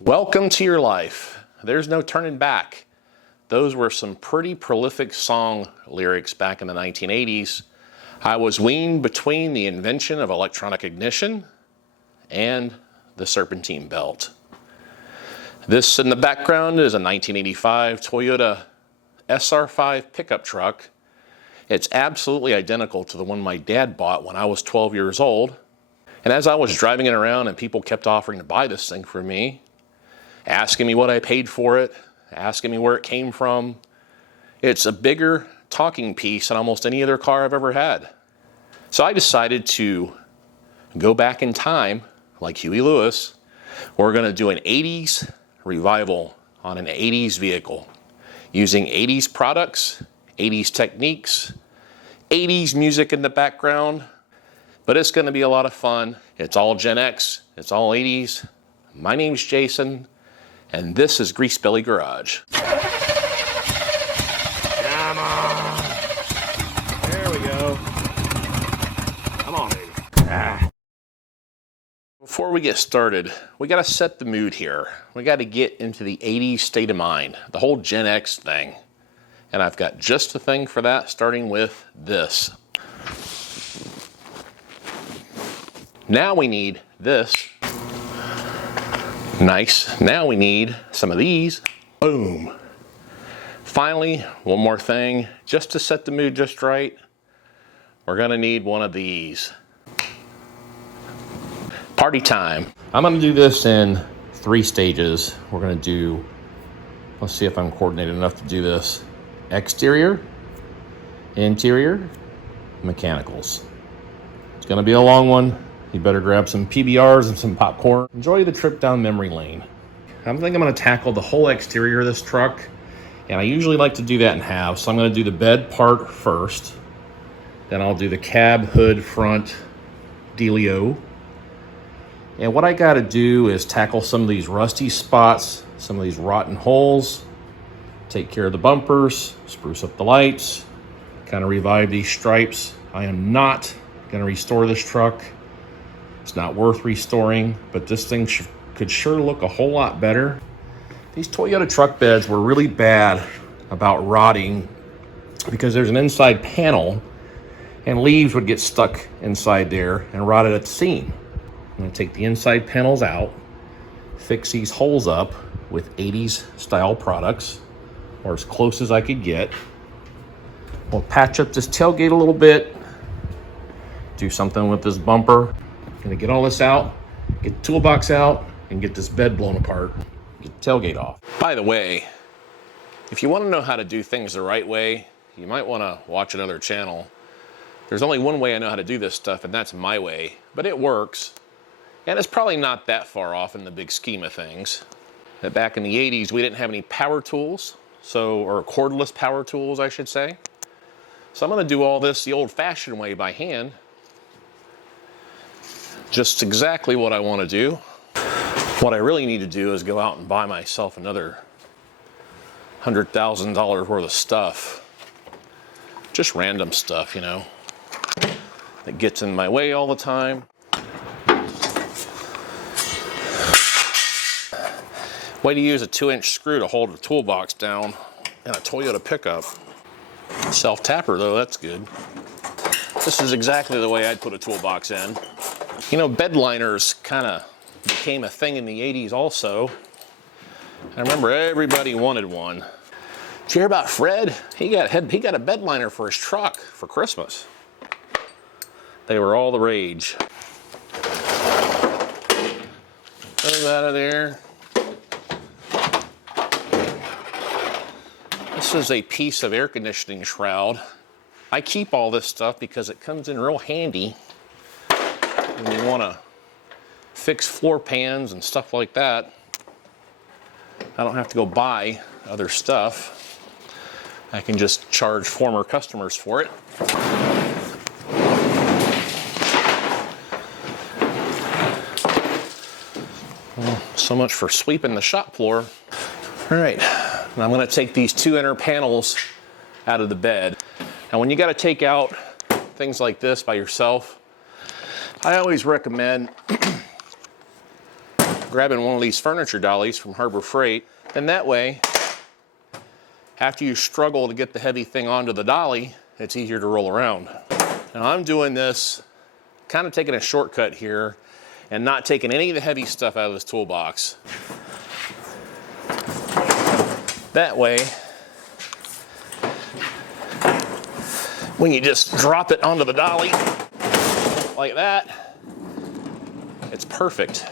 Welcome to your life. There's no turning back. Those were some pretty prolific song lyrics back in the 1980s. I was weaned between the invention of electronic ignition and the serpentine belt. This in the background is a 1985 Toyota SR5 pickup truck. It's absolutely identical to the one my dad bought when I was 12 years old. And as I was driving it around and people kept offering to buy this thing for me, asking me what I paid for it, asking me where it came from, it's a bigger talking piece than almost any other car I've ever had. So I decided to go back in time, like Huey Lewis. We're going to do an 80s revival on an 80s vehicle, using 80s products, 80s techniques, 80s music in the background, but it's going to be a lot of fun. It's all Gen X, it's all 80s. My name's Jason, and this is Grease Belly Garage. Come on. There we go. Come on, baby. Before we get started, we got to set the mood here. We got to get into the 80s state of mind, the whole Gen X thing. And I've got just the thing for that, starting with this. Now we need this. Nice. Now we need some of these. Boom. Finally, one more thing, just to set the mood just right, we're gonna need one of these. Party time. I'm gonna do this in 3 stages. We're gonna do, let's see if I'm coordinated enough to do this. Exterior, interior, mechanicals. It's gonna be a long one. You better grab some PBRs and some popcorn. Enjoy the trip down memory lane. I think I'm gonna tackle the whole exterior of this truck, and I usually like to do that in halves. So I'm gonna do the bed part first, then I'll do the cab, hood, front dealio. And what I gotta do is tackle some of these rusty spots, some of these rotten holes, take care of the bumpers, spruce up the lights, kind of revive these stripes. I am not gonna restore this truck. It's not worth restoring, but this thing could sure look a whole lot better. These Toyota truck beds were really bad about rotting because there's an inside panel and leaves would get stuck inside there and rotted at the seam. I'm gonna take the inside panels out, fix these holes up with 80s style products, or as close as I could get. We'll patch up this tailgate a little bit, do something with this bumper. Gonna get all this out, get the toolbox out, and get this bed blown apart, get the tailgate off. By the way, if you wanna know how to do things the right way, you might wanna watch another channel. There's only one way I know how to do this stuff, and that's my way, but it works. And it's probably not that far off in the big scheme of things. That back in the 80s, we didn't have any power tools, or cordless power tools, I should say. So I'm gonna do all this the old-fashioned way by hand. Just exactly what I wanna do. What I really need to do is go out and buy myself another $100,000 worth of stuff. Just random stuff, you know, that gets in my way all the time. Way to use a 2-inch screw to hold a toolbox down in a Toyota pickup. Self-tapper though, that's good. This is exactly the way I'd put a toolbox in. You know, bed liners kind of became a thing in the 80s also. I remember everybody wanted one. Did you hear about Fred? He got a bed liner for his truck for Christmas. They were all the rage. Those out of there. This is a piece of air conditioning shroud. I keep all this stuff because it comes in real handy when you want to fix floor pans and stuff like that. I don't have to go buy other stuff. I can just charge former customers for it. Well, so much for sweeping the shop floor. All right. And I'm gonna take these 2 inner panels out of the bed. Now when you gotta take out things like this by yourself, I always recommend grabbing one of these furniture dollies from Harbor Freight. And that way, after you struggle to get the heavy thing onto the dolly, it's easier to roll around. Now I'm doing this, kind of taking a shortcut here and not taking any of the heavy stuff out of this toolbox. That way, when you just drop it onto the dolly like that, it's perfect.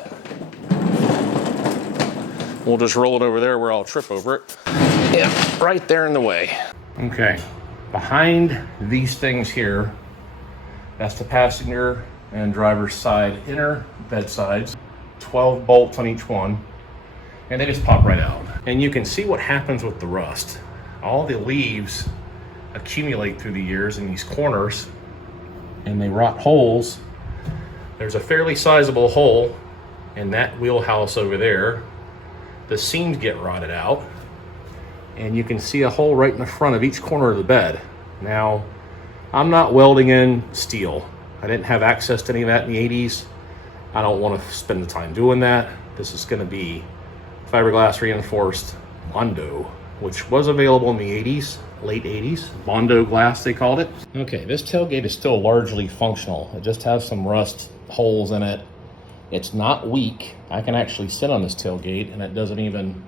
We'll just roll it over there where I'll trip over it. Yeah, right there in the way. Okay, behind these things here, that's the passenger and driver's side inner bed sides, 12 bolts on each one, and they just pop right out. And you can see what happens with the rust. All the leaves accumulate through the years in these corners, and they rot holes. There's a fairly sizable hole in that wheelhouse over there. The seams get rotted out, and you can see a hole right in the front of each corner of the bed. Now, I'm not welding in steel. I didn't have access to any of that in the 80s. I don't want to spend the time doing that. This is going to be fiberglass reinforced Bondo, which was available in the 80s, late 80s. Bondo glass, they called it. Okay, this tailgate is still largely functional. It just has some rust holes in it. It's not weak. I can actually sit on this tailgate and it doesn't even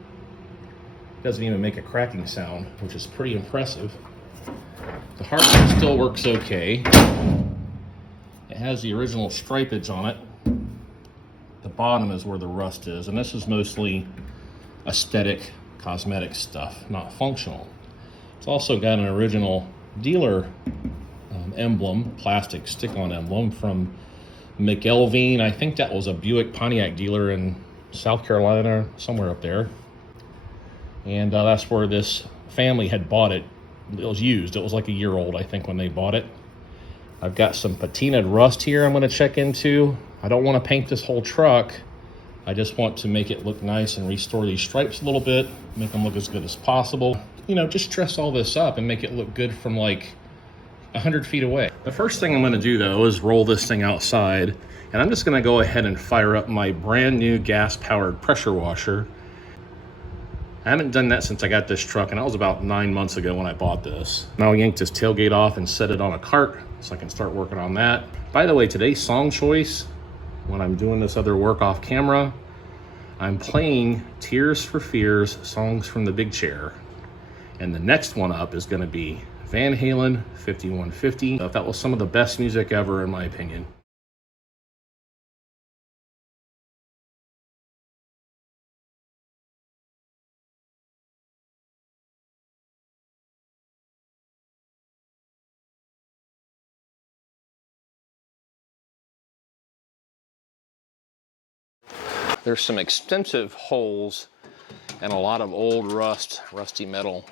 make a cracking sound, which is pretty impressive. The hardware still works okay. It has the original stripage on it. The bottom is where the rust is, and this is mostly aesthetic, cosmetic stuff, not functional. It's also got an original dealer emblem, plastic stick-on emblem from McElveen. I think that was a Buick Pontiac dealer in South Carolina, somewhere up there. And that's where this family had bought it. It was used. It was like a year old, I think, when they bought it. I've got some patinaed rust here I'm going to check into. I don't want to paint this whole truck. I just want to make it look nice and restore these stripes a little bit, make them look as good as possible. You know, just dress all this up and make it look good from like 100 feet away. The first thing I'm going to do, though, is roll this thing outside, and I'm just going to go ahead and fire up my brand new gas-powered pressure washer. I haven't done that since I got this truck, and that was about 9 months ago when I bought this. Now I'll yank this tailgate off and set it on a cart so I can start working on that. By the way, today's song choice, when I'm doing this other work off camera, I'm playing Tears for Fears, Songs from the Big Chair. And the next one up is going to be Van Halen 5150. That was some of the best music ever, in my opinion. There's some extensive holes and a lot of old rusty metal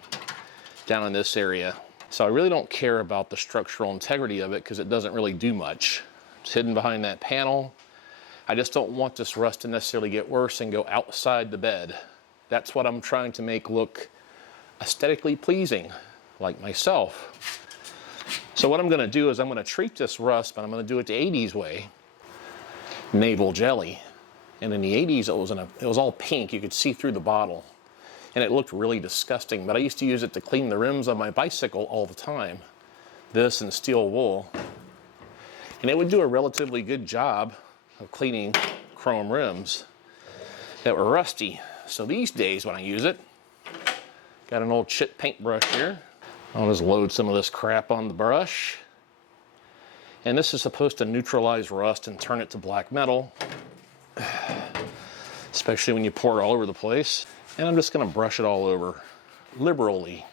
down in this area. So I really don't care about the structural integrity of it because it doesn't really do much. It's hidden behind that panel. I just don't want this rust to necessarily get worse and go outside the bed. That's what I'm trying to make look aesthetically pleasing, like myself. So what I'm gonna do is I'm gonna treat this rust, but I'm gonna do it the 80s way. Naval jelly. And in the 80s, it was all pink. You could see through the bottle. And it looked really disgusting. But I used to use it to clean the rims on my bicycle all the time. This and steel wool. And it would do a relatively good job of cleaning chrome rims that were rusty. So these days when I use it, got an old chit paintbrush here. I'll just load some of this crap on the brush. And this is supposed to neutralize rust and turn it to black metal, especially when you pour it all over the place. And I'm just going to brush it all over liberally.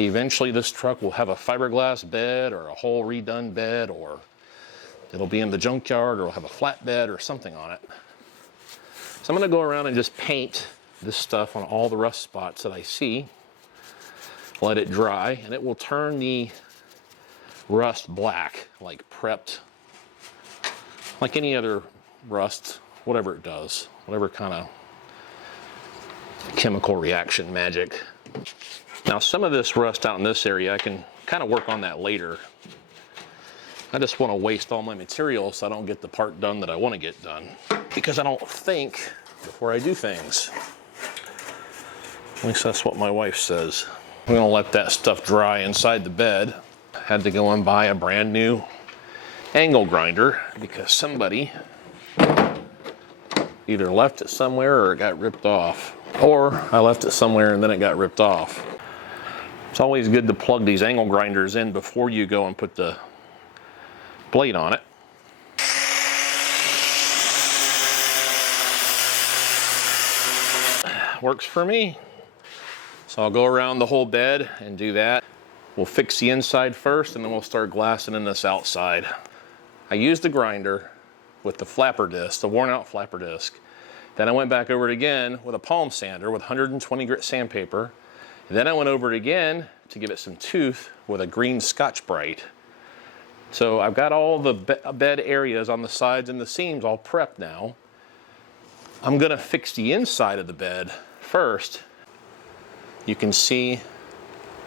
Eventually this truck will have a fiberglass bed or a whole redone bed, or it'll be in the junkyard, or it'll have a flat bed or something on it. So I'm going to go around and just paint this stuff on all the rust spots that I see. Let it dry, and it will turn the rust black, like prepped, like any other rust, whatever it does, whatever kind of chemical reaction magic. Now some of this rust out in this area, I can kind of work on that later. I just want to waste all my material so I don't get the part done that I want to get done. because I don't think before I do things. At least that's what my wife says. I'm gonna let that stuff dry inside the bed. Had to go and buy a brand new angle grinder because somebody either left it somewhere or it got ripped off. Or I left it somewhere and then it got ripped off. It's always good to plug these angle grinders in before you go and put the blade on it. Works for me. So I'll go around the whole bed and do that. We'll fix the inside first and then we'll start glassing in this outside. I used the grinder with the flapper disc, the worn out flapper disc. Then I went back over it again with a palm sander with 120 grit sandpaper. And then I went over it again to give it some tooth with a green Scotch-Brite. So I've got all the bed areas on the sides and the seams all prepped now. I'm gonna fix the inside of the bed first. You can see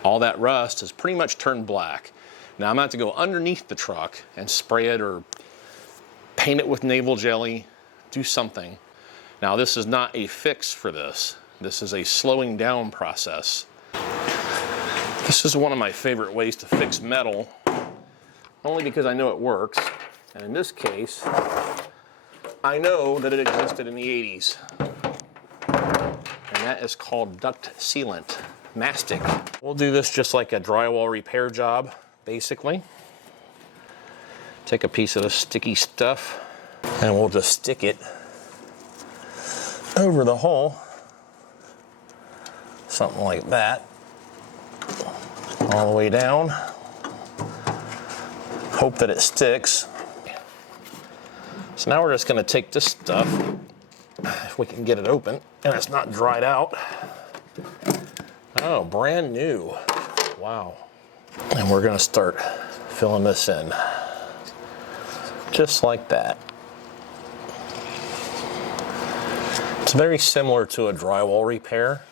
all that rust has pretty much turned black. Now I'm gonna have to go underneath the truck and spray it or paint it with navel jelly, do something. Now this is not a fix for this. This is a slowing down process. This is one of my favorite ways to fix metal, only because I know it works. And in this case, I know that it existed in the 80s. And that is called duct sealant, mastic. We'll do this just like a drywall repair job, basically. Take a piece of the sticky stuff and we'll just stick it over the hole, something like that, all the way down. Hope that it sticks. So now we're just gonna take this stuff, if we can get it open, and it's not dried out. Oh, brand new, wow. And we're gonna start filling this in, just like that. It's very similar to a drywall repair.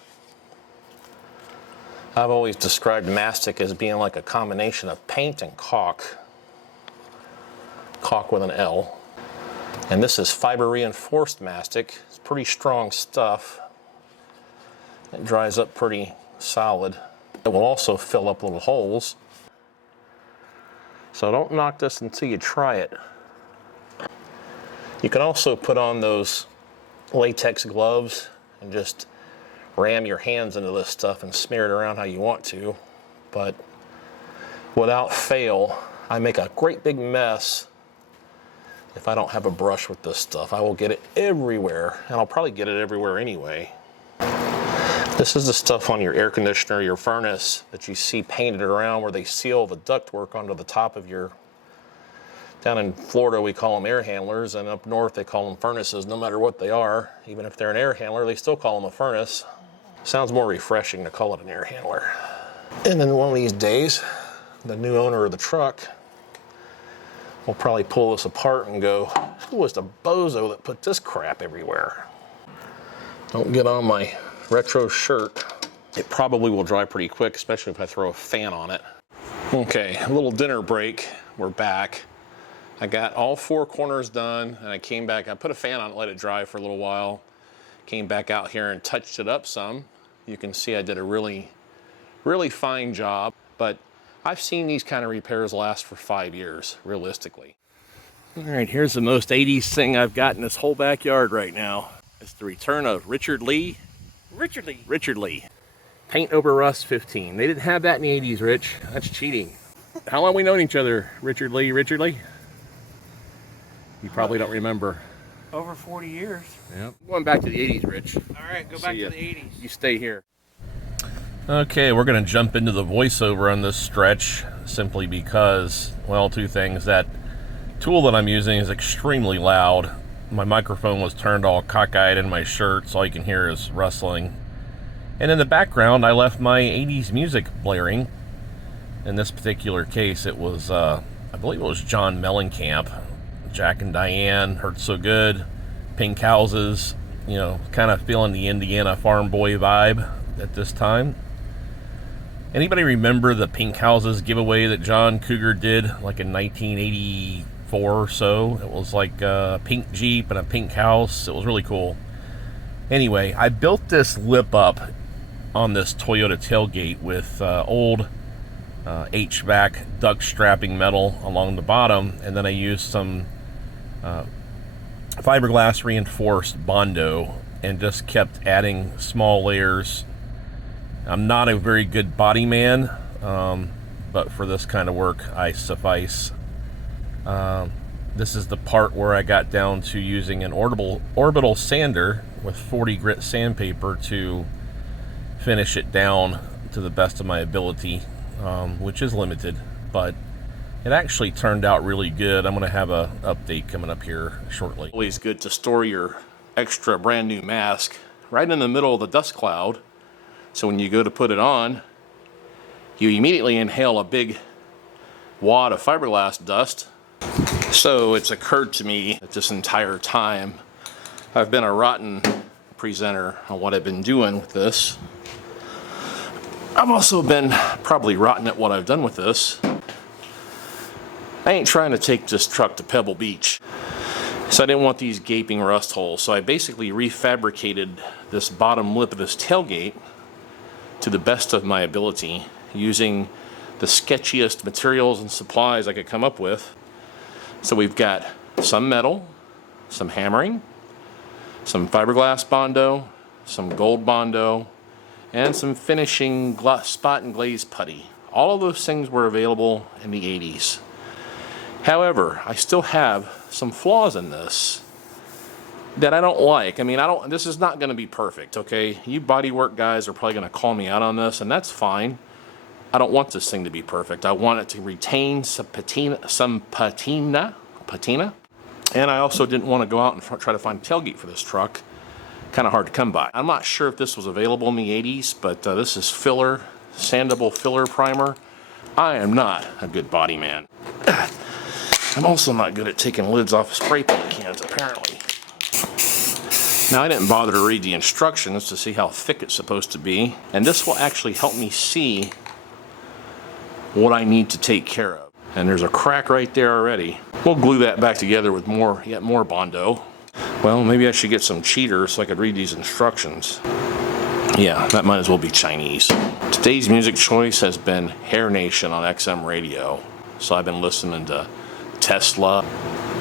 I've always described mastic as being like a combination of paint and caulk. Caulk with an L. And this is fiber reinforced mastic. It's pretty strong stuff. It dries up pretty solid. It will also fill up little holes. So don't knock this until you try it. You can also put on those latex gloves and just ram your hands into this stuff and smear it around how you want to. But without fail, I make a great big mess if I don't have a brush with this stuff. I will get it everywhere, and I'll probably get it everywhere anyway. This is the stuff on your air conditioner, your furnace, that you see painted around where they seal the ductwork onto the top of your, down in Florida we call them air handlers, and up north they call them furnaces. No matter what they are, even if they're an air handler, they still call them a furnace. Sounds more refreshing to call it an air handler. And then one of these days, the new owner of the truck will probably pull this apart and go, who was the bozo that put this crap everywhere? Don't get on my retro shirt. It probably will dry pretty quick, especially if I throw a fan on it. Okay, a little dinner break. We're back. I got all four corners done, and I came back. I put a fan on it, let it dry for a little while. Came back out here and touched it up some. You can see I did a really, really fine job, but I've seen these kind of repairs last for 5 years, realistically. All right, here's the most 80s thing I've got in this whole backyard right now. It's the return of Richard Lee. Richard Lee. Paint over rust 15. They didn't have that in the 80s, Rich. That's cheating. How long have we known each other, Richard Lee? You probably don't remember. Over 40 years. Yeah. Going back to the 80s, Rich. All right, go back to the 80s. You stay here. Okay, we're going to jump into the voiceover on this stretch simply because, well, two things. That tool that I'm using is extremely loud. My microphone was turned all cockeyed in my shirt, so all you can hear is rustling. And in the background, I left my 80s music blaring. In this particular case, it was, I believe it was John Mellencamp. Jack and Diane, Hurt So Good, Pink Houses, you know, kind of feeling the Indiana farm boy vibe at this time. Anybody remember the Pink Houses giveaway that John Cougar did like in 1980, or so. It was like a pink Jeep and a pink house. It was really cool. Anyway, I built this lip up on this Toyota tailgate with old HVAC duct strapping metal along the bottom, and then I used some fiberglass reinforced Bondo and just kept adding small layers. I'm not a very good body man, but for this kind of work I suffice. This is the part where I got down to using an orbital sander with 40 grit sandpaper to finish it down to the best of my ability, which is limited, but it actually turned out really good. I'm going to have an update coming up here shortly. Always good to store your extra brand new mask right in the middle of the dust cloud, so when you go to put it on, you immediately inhale a big wad of fiberglass dust. So it's occurred to me that this entire time I've been a rotten presenter on what I've been doing with this. I've also been probably rotten at what I've done with this. I ain't trying to take this truck to Pebble Beach, so I didn't want these gaping rust holes. So I basically refabricated this bottom lip of this tailgate to the best of my ability, using the sketchiest materials and supplies I could come up with. So we've got some metal, some hammering, some fiberglass Bondo, some gold Bondo, and some finishing spot and glaze putty. All of those things were available in the 80s. However, I still have some flaws in this that I don't like. I mean, this is not going to be perfect, okay? You bodywork guys are probably going to call me out on this, and that's fine. I don't want this thing to be perfect. I want it to retain some patina, and I also didn't want to go out and try to find a tailgate for this truck. Kind of hard to come by. I'm not sure if this was available in the 80s, but this is filler, sandable filler primer. I am not a good body man. I'm also not good at taking lids off of spray paint cans, apparently. Now, I didn't bother to read the instructions to see how thick it's supposed to be, and this will actually help me see what I need to take care of. And there's a crack right there already. We'll glue that back together with yet more Bondo. Well, maybe I should get some cheaters so I could read these instructions. Yeah, that might as well be Chinese. Today's music choice has been Hair Nation on XM radio. So I've been listening to Tesla.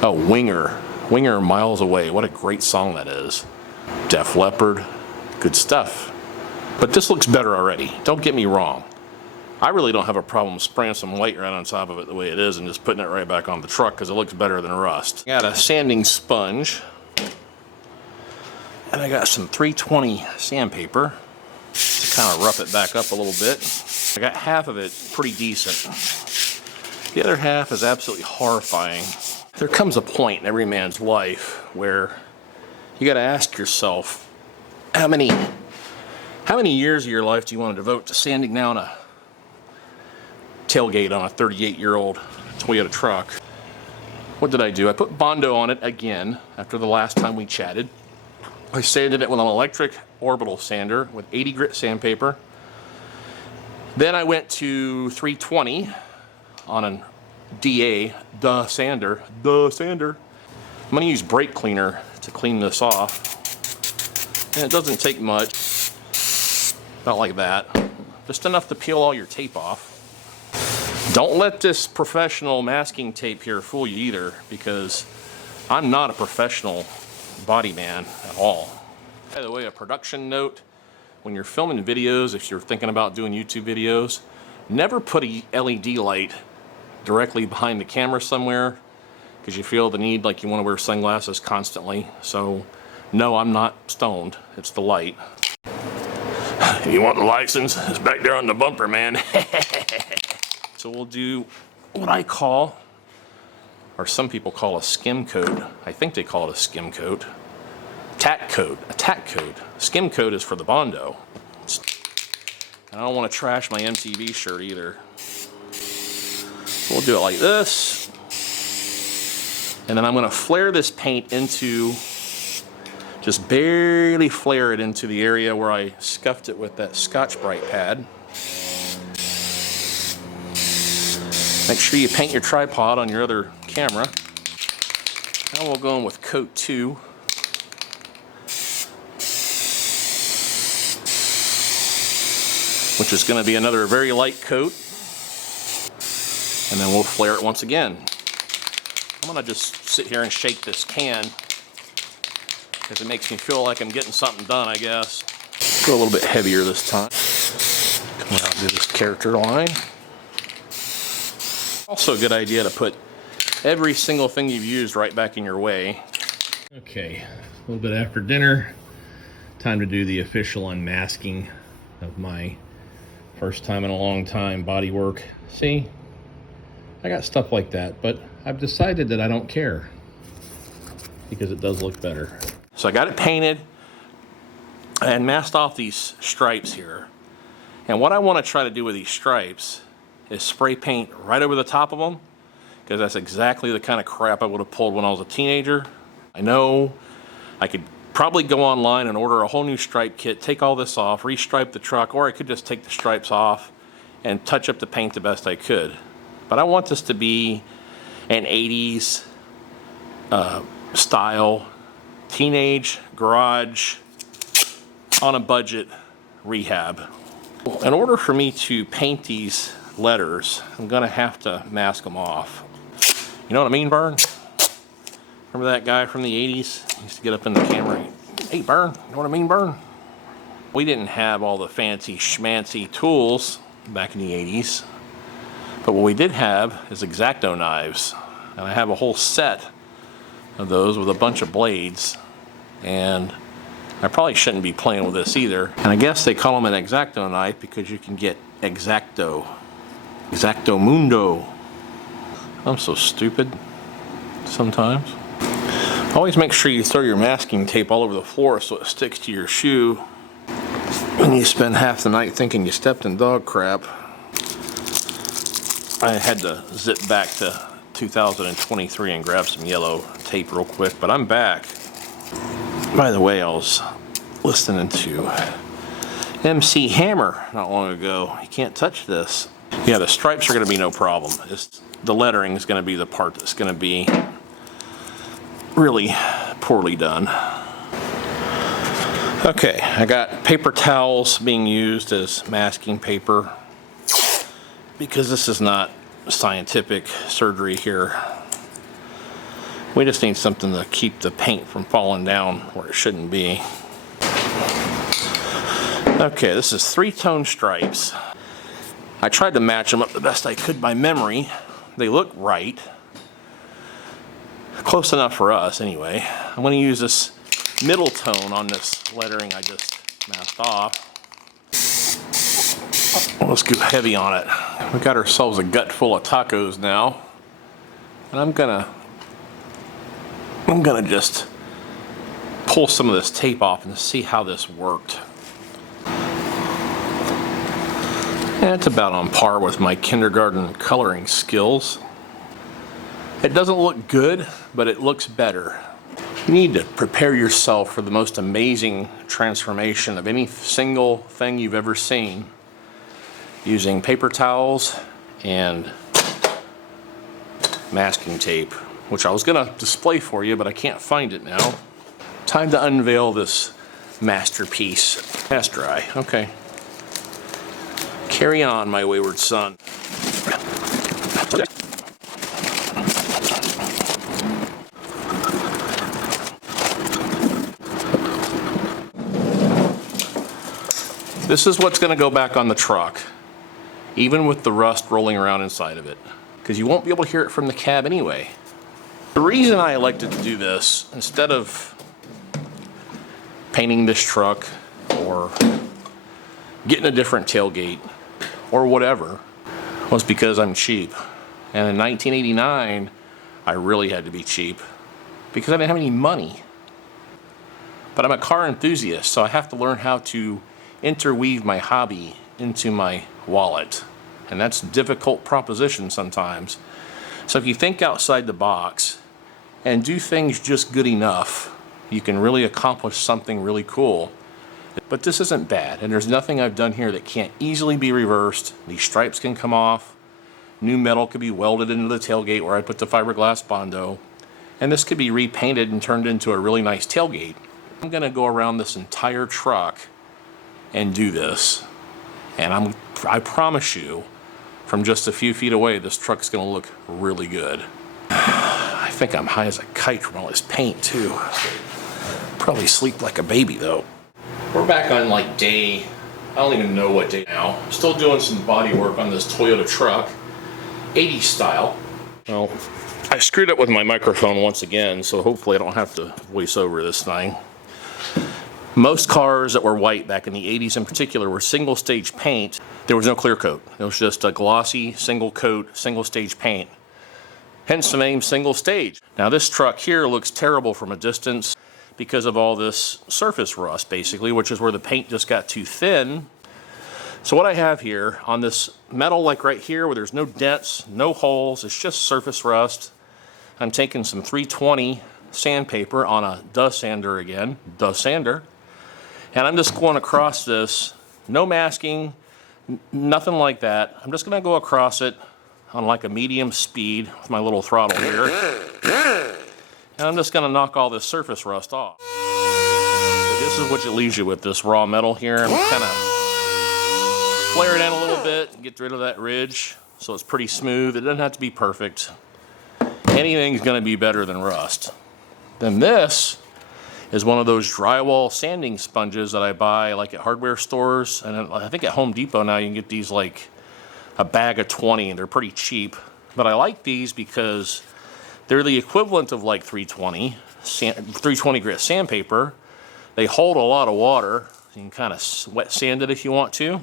Oh, Winger. Winger, Miles Away. What a great song that is. Def Leppard. Good stuff. But this looks better already. Don't get me wrong. I really don't have a problem spraying some white right on top of it the way it is and just putting it right back on the truck because it looks better than rust. I got a sanding sponge. And I got some 320 sandpaper to kind of rough it back up a little bit. I got half of it pretty decent. The other half is absolutely horrifying. There comes a point in every man's life where you got to ask yourself, how many years of your life do you want to devote to sanding down a tailgate on a 38-year-old Toyota truck? What did I do? I put Bondo on it again after the last time we chatted. I sanded it with an electric orbital sander with 80 grit sandpaper. Then I went to 320 on an DA, the sander. I'm going to use brake cleaner to clean this off. And it doesn't take much. Not like that. Just enough to peel all your tape off. Don't let this professional masking tape here fool you either, because I'm not a professional body man at all. By the way, a production note, when you're filming videos, if you're thinking about doing YouTube videos, never put a LED light directly behind the camera somewhere, because you feel the need like you want to wear sunglasses constantly. So no, I'm not stoned, it's the light. If you want the license, it's back there on the bumper, man. So we'll do what I call, or some people call, a skim coat. I think they call it a skim coat. Tack coat, a tack coat. Skim coat is for the Bondo. And I don't want to trash my MTV shirt either. So we'll do it like this. And then I'm going to flare this paint into, just barely flare it into the area where I scuffed it with that Scotch-Brite pad. Make sure you paint your tripod on your other camera. Now we'll go in with coat 2. Which is going to be another very light coat. And then we'll flare it once again. I'm going to just sit here and shake this can because it makes me feel like I'm getting something done, I guess. Go a little bit heavier this time. Come out and do this character line. Also a good idea to put every single thing you've used right back in your way. Okay, a little bit after dinner. Time to do the official unmasking of my first time in a long time body work. See, I got stuff like that, but I've decided that I don't care because it does look better. So I got it painted and masked off these stripes here. And what I want to try to do with these stripes is spray paint right over the top of them, because that's exactly the kind of crap I would have pulled when I was a teenager. I know I could probably go online and order a whole new stripe kit, take all this off, restripe the truck, or I could just take the stripes off and touch up the paint the best I could. But I want this to be an 80s style, teenage, garage, on a budget rehab. In order for me to paint these letters, I'm gonna have to mask them off. You know what I mean, Bern? Remember that guy from the 80s? He used to get up in the camera. Hey, Bern, you know what I mean, Bern? We didn't have all the fancy schmancy tools back in the 80s. But what we did have is X-Acto knives. And I have a whole set of those with a bunch of blades. And I probably shouldn't be playing with this either. And I guess they call them an X-Acto knife because you can get X-Acto. X-Acto Mundo. I'm so stupid sometimes. Always make sure you throw your masking tape all over the floor so it sticks to your shoe. When you spend half the night thinking you stepped in dog crap. I had to zip back to 2023 and grab some yellow tape real quick, but I'm back. By the way, I was listening to MC Hammer not long ago. You can't touch this. Yeah, the stripes are going to be no problem. The lettering is going to be the part that's going to be really poorly done. Okay, I got paper towels being used as masking paper because this is not scientific surgery here. We just need something to keep the paint from falling down where it shouldn't be. Okay, this is 3-tone stripes. I tried to match them up the best I could by memory. They look right. Close enough for us anyway. I'm going to use this middle tone on this lettering I just masked off. Let's go heavy on it. We got ourselves a gut full of tacos now. And I'm gonna just pull some of this tape off and see how this worked. And it's about on par with my kindergarten coloring skills. It doesn't look good, but it looks better. You need to prepare yourself for the most amazing transformation of any single thing you've ever seen using paper towels and masking tape, which I was gonna display for you, but I can't find it now. Time to unveil this masterpiece. That's dry, okay. Carry on, my wayward son. This is what's gonna go back on the truck, even with the rust rolling around inside of it, because you won't be able to hear it from the cab anyway. The reason I elected to do this, instead of painting this truck or getting a different tailgate or whatever, was because I'm cheap. And in 1989, I really had to be cheap because I didn't have any money. But I'm a car enthusiast, so I have to learn how to interweave my hobby into my wallet. And that's a difficult proposition sometimes. So if you think outside the box and do things just good enough, you can really accomplish something really cool. But this isn't bad, and there's nothing I've done here that can't easily be reversed. These stripes can come off. New metal could be welded into the tailgate where I put the fiberglass Bondo. And this could be repainted and turned into a really nice tailgate. I'm gonna go around this entire truck and do this. And I promise you, from just a few feet away, this truck's gonna look really good. I think I'm high as a kite from all this paint too. Probably sleep like a baby though. We're back on like day, I don't even know what day now. Still doing some body work on this Toyota truck, 80s style. Well, I screwed up with my microphone once again, so hopefully I don't have to voice over this thing. Most cars that were white back in the 80s in particular were single stage paint. There was no clear coat. It was just a glossy single coat, single stage paint. Hence the name single stage. Now this truck here looks terrible from a distance because of all this surface rust basically, which is where the paint just got too thin. So what I have here on this metal, like right here where there's no dents, no holes, it's just surface rust. I'm taking some 320 sandpaper on a dust sander again, dust sander. And I'm just going across this, no masking, nothing like that. I'm just gonna go across it on like a medium speed with my little throttle here. And I'm just gonna knock all this surface rust off. So this is what it leaves you with, this raw metal here. I'm kind of flare it in a little bit and get rid of that ridge so it's pretty smooth. It doesn't have to be perfect. Anything's gonna be better than rust. Then this is one of those drywall sanding sponges that I buy like at hardware stores, and I think at Home Depot now you can get these like a bag of 20 and they're pretty cheap. But I like these because they're the equivalent of like 320 grit sandpaper. They hold a lot of water. You can kind of wet sand it if you want to.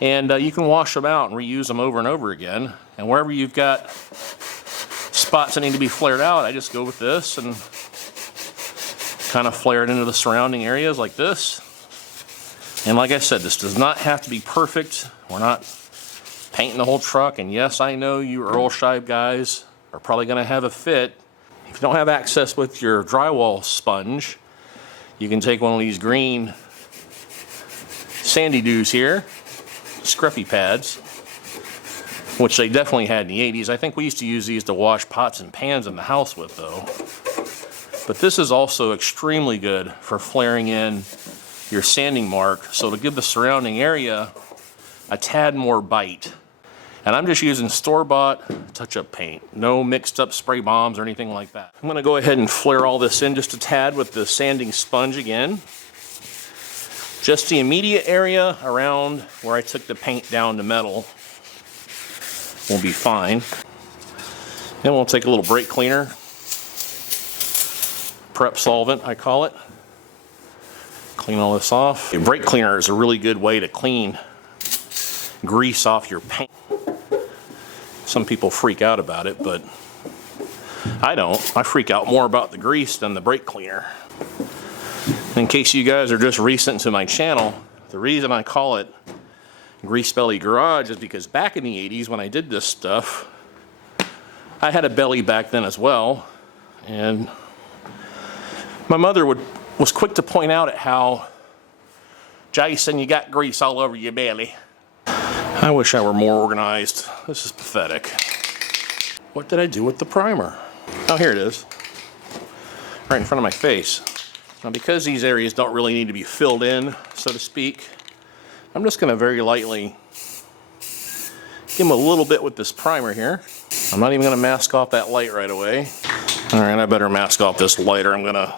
And you can wash them out and reuse them over and over again. And wherever you've got spots that need to be flared out, I just go with this and kind of flare it into the surrounding areas like this. And like I said, this does not have to be perfect. We're not painting the whole truck. And yes, I know you Earl Scheib guys are probably going to have a fit. If you don't have access with your drywall sponge, you can take one of these green sandy dews here, scruffy pads, which they definitely had in the 80s. I think we used to use these to wash pots and pans in the house with though. But this is also extremely good for flaring in your sanding mark, so to give the surrounding area a tad more bite. And I'm just using store-bought touch-up paint. No mixed up spray bombs or anything like that. I'm gonna go ahead and flare all this in just a tad with the sanding sponge again. Just the immediate area around where I took the paint down to metal will be fine. Then we'll take a little brake cleaner, prep solvent I call it. Clean all this off. A brake cleaner is a really good way to clean grease off your paint. Some people freak out about it, but I don't. I freak out more about the grease than the brake cleaner. In case you guys are just recent to my channel, the reason I call it Grease Belly Garage is because back in the 80s when I did this stuff, I had a belly back then as well, and my mother was quick to point out at how, Jason, you got grease all over your belly. I wish I were more organized. This is pathetic. What did I do with the primer? Oh, here it is. Right in front of my face. Now, because these areas don't really need to be filled in, so to speak, I'm just going to very lightly give them a little bit with this primer here. I'm not even going to mask off that light right away. All right, I better mask off this light or I'm going to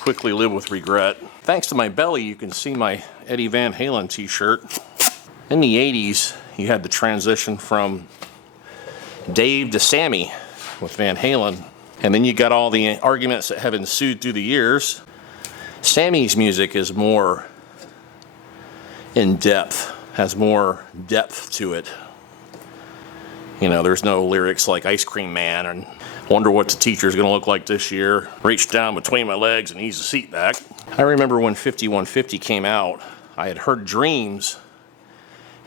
quickly live with regret. Thanks to my belly, you can see my Eddie Van Halen t-shirt. In the 80s, you had the transition from Dave to Sammy with Van Halen. And then you got all the arguments that have ensued through the years. Sammy's music is more in depth, has more depth to it. You know, there's no lyrics like Ice Cream Man and wonder what the teacher's gonna look like this year. Reach down between my legs and ease the seat back. I remember when 5150 came out, I had heard Dreams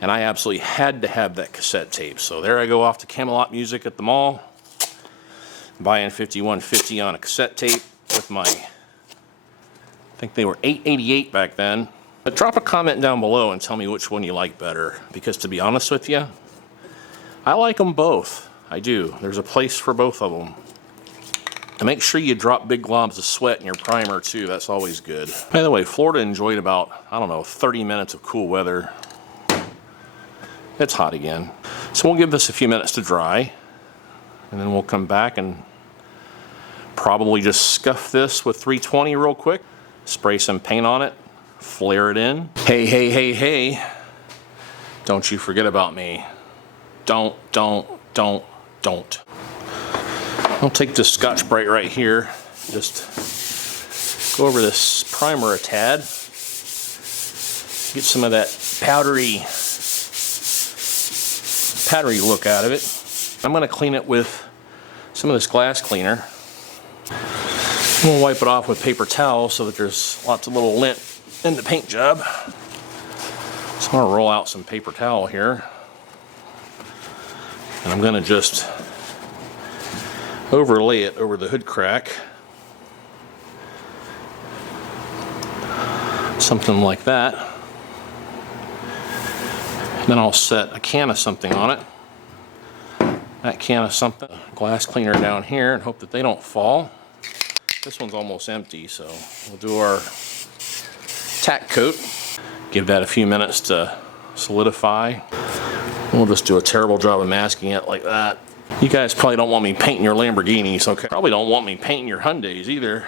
and I absolutely had to have that cassette tape. So there I go off to Camelot Music at the mall, buying 5150 on a cassette tape with my, I think they were 888 back then. But drop a comment down below and tell me which one you like better, because to be honest with you, I like them both. I do. There's a place for both of them. And make sure you drop big globs of sweat in your primer too. That's always good. By the way, Florida enjoyed about, I don't know, 30 minutes of cool weather. It's hot again. So we'll give this a few minutes to dry, and then we'll come back and probably just scuff this with 320 real quick, spray some paint on it, flare it in. Hey, hey, hey, hey, don't you forget about me. Don't. I'll take this Scotch-Brite right here, just go over this primer a tad, get some of that powdery look out of it. I'm going to clean it with some of this glass cleaner. We'll wipe it off with paper towel so that there's lots of little lint in the paint job. So I'm going to roll out some paper towel here, and I'm going to just overlay it over the hood crack. Something like that. And then I'll set a can of something on it. That can of something, glass cleaner down here, and hope that they don't fall. This one's almost empty, so we'll do our tack coat. Give that a few minutes to solidify. We'll just do a terrible job of masking it like that. You guys probably don't want me painting your Lamborghinis, okay? Probably don't want me painting your Hyundais either.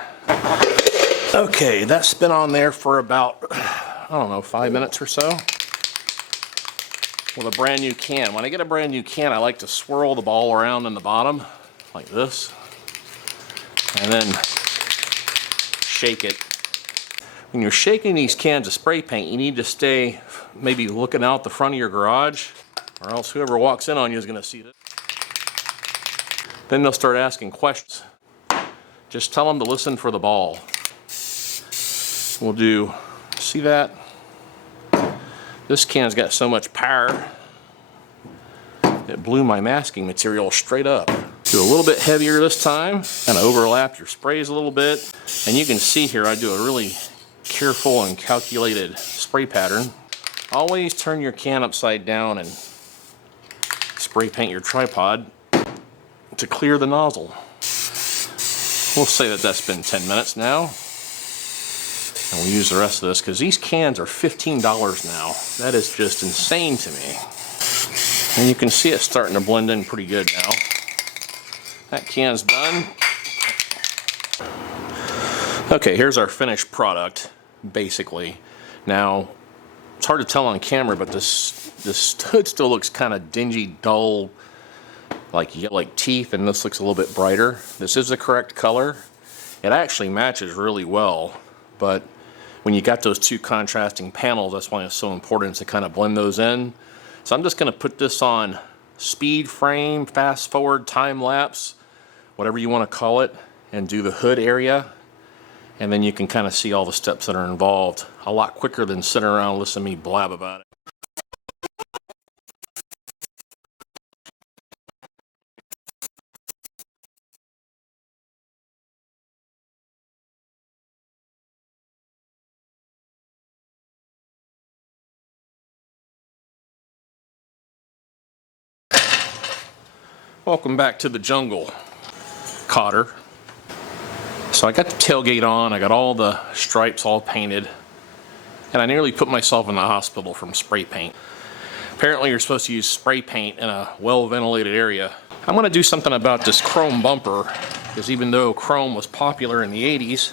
Okay, that's been on there for about, I don't know, 5 minutes or so. With a brand new can. When I get a brand new can, I like to swirl the ball around in the bottom, like this. And then shake it. When you're shaking these cans of spray paint, you need to stay maybe looking out the front of your garage, or else whoever walks in on you is going to see this. Then they'll start asking questions. Just tell them to listen for the ball. We'll do, see that? This can's got so much power, it blew my masking material straight up. Do a little bit heavier this time, kind of overlap your sprays a little bit. And you can see here I do a really careful and calculated spray pattern. Always turn your can upside down and spray paint your tripod to clear the nozzle. We'll say that that's been 10 minutes now. And we'll use the rest of this because these cans are $15 now. That is just insane to me. And you can see it starting to blend in pretty good now. That can's done. Okay, here's our finished product, basically. Now, it's hard to tell on camera, but this hood still looks kind of dingy, dull, like teeth, and this looks a little bit brighter. This is the correct color. It actually matches really well, but when you got those two contrasting panels, that's why it's so important to kind of blend those in. So I'm just going to put this on speed frame, fast forward, time lapse, whatever you want to call it, and do the hood area. And then you can kind of see all the steps that are involved a lot quicker than sitting around listening to me blab about it. Welcome back to the jungle, Cotter. So I got the tailgate on, I got all the stripes all painted, and I nearly put myself in the hospital from spray paint. Apparently you're supposed to use spray paint in a well-ventilated area. I'm going to do something about this chrome bumper, because even though chrome was popular in the 80s,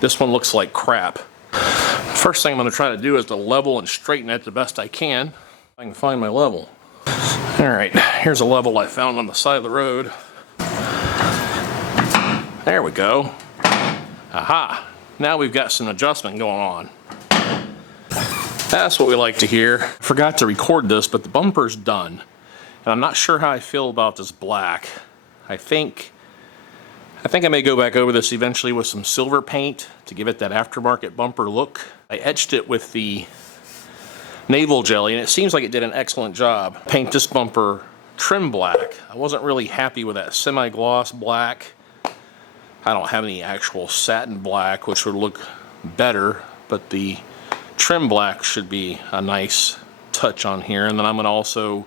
this one looks like crap. First thing I'm going to try to do is to level and straighten it the best I can. If I can find my level. Alright, here's a level I found on the side of the road. There we go. Aha! Now we've got some adjustment going on. That's what we like to hear. I forgot to record this, but the bumper's done. And I'm not sure how I feel about this black. I think I may go back over this eventually with some silver paint to give it that aftermarket bumper look. I etched it with the naval jelly, and it seems like it did an excellent job. Paint this bumper trim black. I wasn't really happy with that semi-gloss black. I don't have any actual satin black, which would look better, but the trim black should be a nice touch on here. And then I'm going to also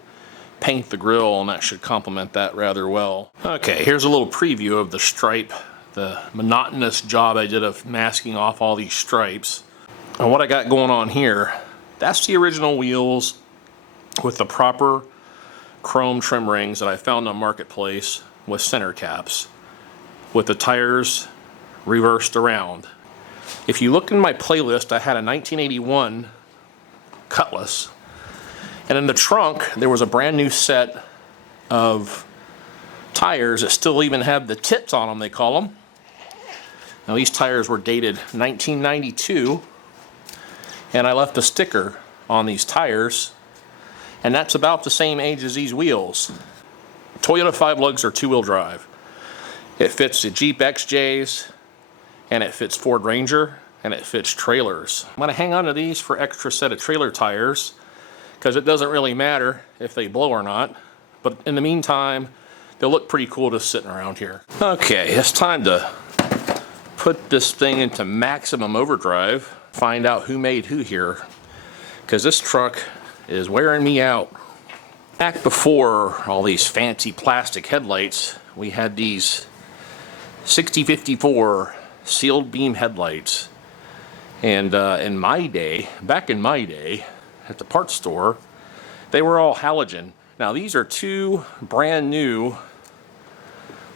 paint the grill, and that should complement that rather well. Okay, here's a little preview of the stripe, the monotonous job I did of masking off all these stripes. And what I got going on here, that's the original wheels with the proper chrome trim rings that I found on Marketplace with center caps, with the tires reversed around. If you look in my playlist, I had a 1981 Cutlass, and in the trunk there was a brand new set of tires that still even have the tips on them, they call them. Now these tires were dated 1992, and I left a sticker on these tires, and that's about the same age as these wheels. Toyota 5 lugs are two-wheel drive. It fits the Jeep XJs, and it fits Ford Ranger, and it fits trailers. I'm gonna hang on to these for extra set of trailer tires, because it doesn't really matter if they blow or not, but in the meantime, they'll look pretty cool just sitting around here. Okay, it's time to put this thing into maximum overdrive, find out who made who here, because this truck is wearing me out. Back before all these fancy plastic headlights, we had these 6054 sealed beam headlights. And in my day, back in my day, at the parts store, they were all halogen. Now these are two brand new,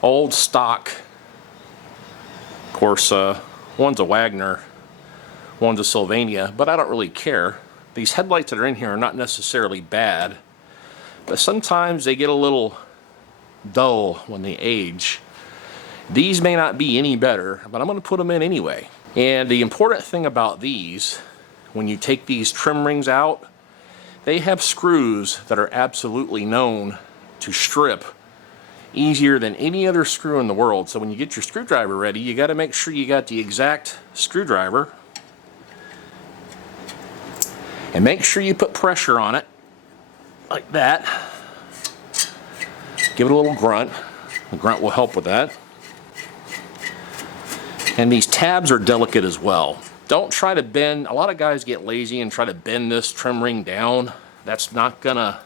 old stock. Of course, one's a Wagner, one's a Sylvania, but I don't really care. These headlights that are in here are not necessarily bad, but sometimes they get a little dull when they age. These may not be any better, but I'm going to put them in anyway. And the important thing about these, when you take these trim rings out, they have screws that are absolutely known to strip easier than any other screw in the world. So when you get your screwdriver ready, you got to make sure you got the exact screwdriver, and make sure you put pressure on it like that. Give it a little grunt. The grunt will help with that. And these tabs are delicate as well. Don't try to bend. A lot of guys get lazy and try to bend this trim ring down. That's not gonna...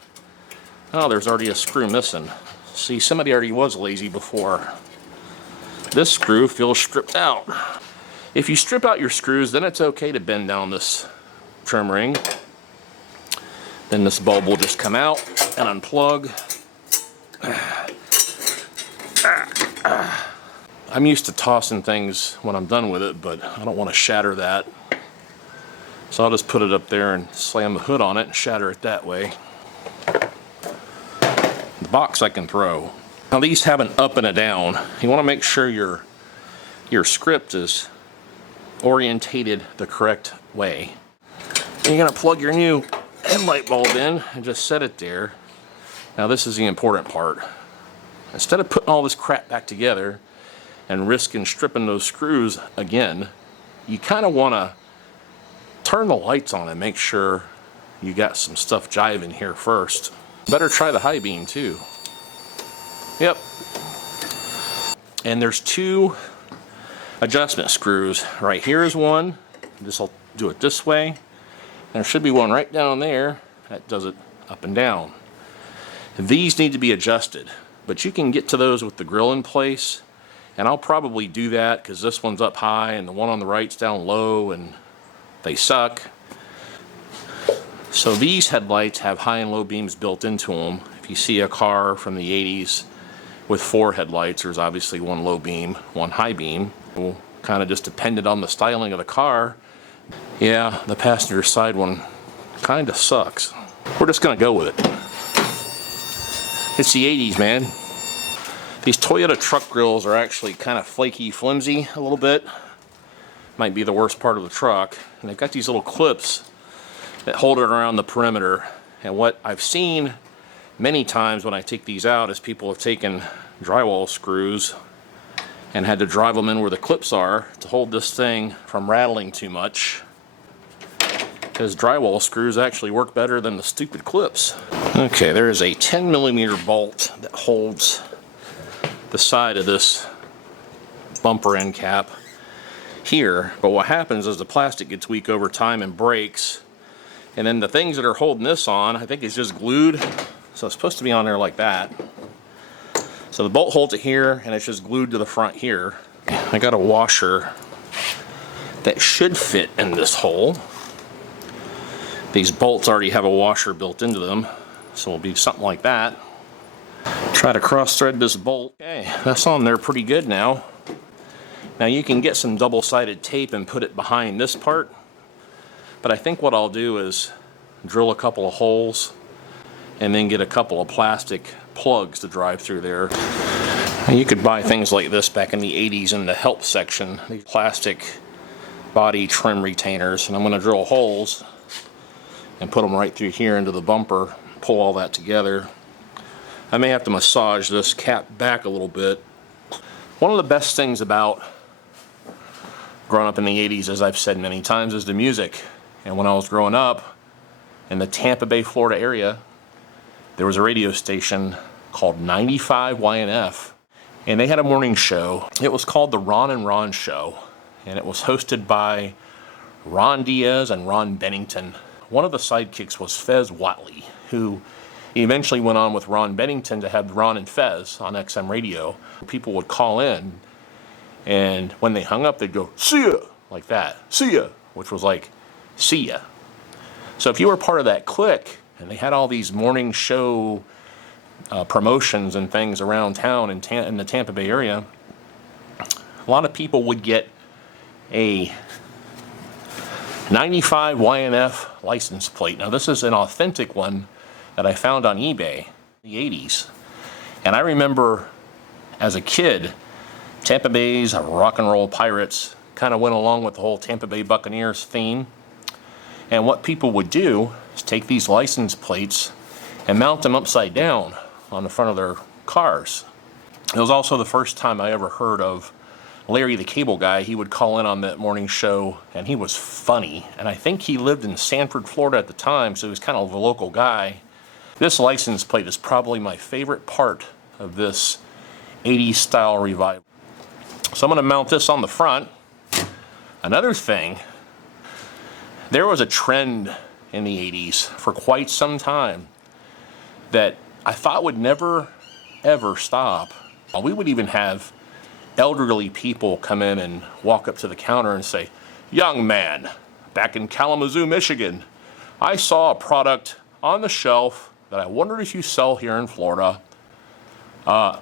Oh, there's already a screw missing. See, somebody already was lazy before. This screw feels stripped out. If you strip out your screws, then it's okay to bend down this trim ring. Then this bulb will just come out and unplug. I'm used to tossing things when I'm done with it, but I don't want to shatter that. So I'll just put it up there and slam the hood on it and shatter it that way. The box I can throw. Now these have an up and a down. You want to make sure your script is orientated the correct way. And you're going to plug your new headlight bulb in and just set it there. Now this is the important part. Instead of putting all this crap back together and risking stripping those screws again, you kind of want to turn the lights on and make sure you got some stuff jiving here first. Better try the high beam too. Yep. And there's two adjustment screws. Right here is one. This will do it this way. And there should be one right down there that does it up and down. These need to be adjusted, but you can get to those with the grill in place. And I'll probably do that because this one's up high and the one on the right's down low and they suck. So these headlights have high and low beams built into them. If you see a car from the 80s with 4 headlights, there's obviously one low beam, one high beam. Kind of just depended on the styling of the car. Yeah, the passenger side one kind of sucks. We're just going to go with it. It's the 80s, man. These Toyota truck grills are actually kind of flaky, flimsy a little bit. Might be the worst part of the truck. And they've got these little clips that hold it around the perimeter. And what I've seen many times when I take these out is people have taken drywall screws and had to drive them in where the clips are to hold this thing from rattling too much. Because drywall screws actually work better than the stupid clips. Okay, there is a 10mm bolt that holds the side of this bumper end cap here, but what happens is the plastic gets weak over time and breaks, and then the things that are holding this on, I think, is just glued, So it's supposed to be on there like that. So the bolt holds it here, and it's just glued to the front here. I got a washer that should fit in this hole. These bolts already have a washer built into them, so it'll be something like that. Try to cross thread this bolt. Okay, that's on there pretty good now. Now you can get some double-sided tape and put it behind this part, but I think what I'll do is drill a couple of holes and then get a couple of plastic plugs to drive through there. And you could buy things like this back in the 80s in the help section, these plastic body trim retainers, and I'm going to drill holes and put them right through here into the bumper, pull all that together. I may have to massage this cap back a little bit. One of the best things about growing up in the 80s, as I've said many times, is the music. And when I was growing up in the Tampa Bay, Florida area, there was a radio station called 95 YNF, and they had a morning show. It was called the Ron and Ron Show, and it was hosted by Ron Diaz and Ron Bennington. One of the sidekicks was Fez Whatley, who eventually went on with Ron Bennington to have Ron and Fez on XM radio. People would call in, and when they hung up, they'd go, "See ya," like that. "See ya," which was like, "See ya." So if you were part of that clique, and they had all these morning show promotions and things around town in the Tampa Bay area, a lot of people would get a 95 YNF license plate. Now this is an authentic one that I found on eBay in the 80s. And I remember as a kid, Tampa Bay's rock and roll pirates kind of went along with the whole Tampa Bay Buccaneers theme. And what people would do is take these license plates and mount them upside down on the front of their cars. It was also the first time I ever heard of Larry the Cable Guy. He would call in on that morning show, and he was funny. And I think he lived in Sanford, Florida at the time, so he was kind of a local guy. This license plate is probably my favorite part of this 80s style revival. So I'm going to mount this on the front. Another thing, there was a trend in the 80s for quite some time that I thought would never, ever stop. We would even have elderly people come in and walk up to the counter and say, "Young man, back in Kalamazoo, Michigan, I saw a product on the shelf that I wondered if you sell here in Florida. I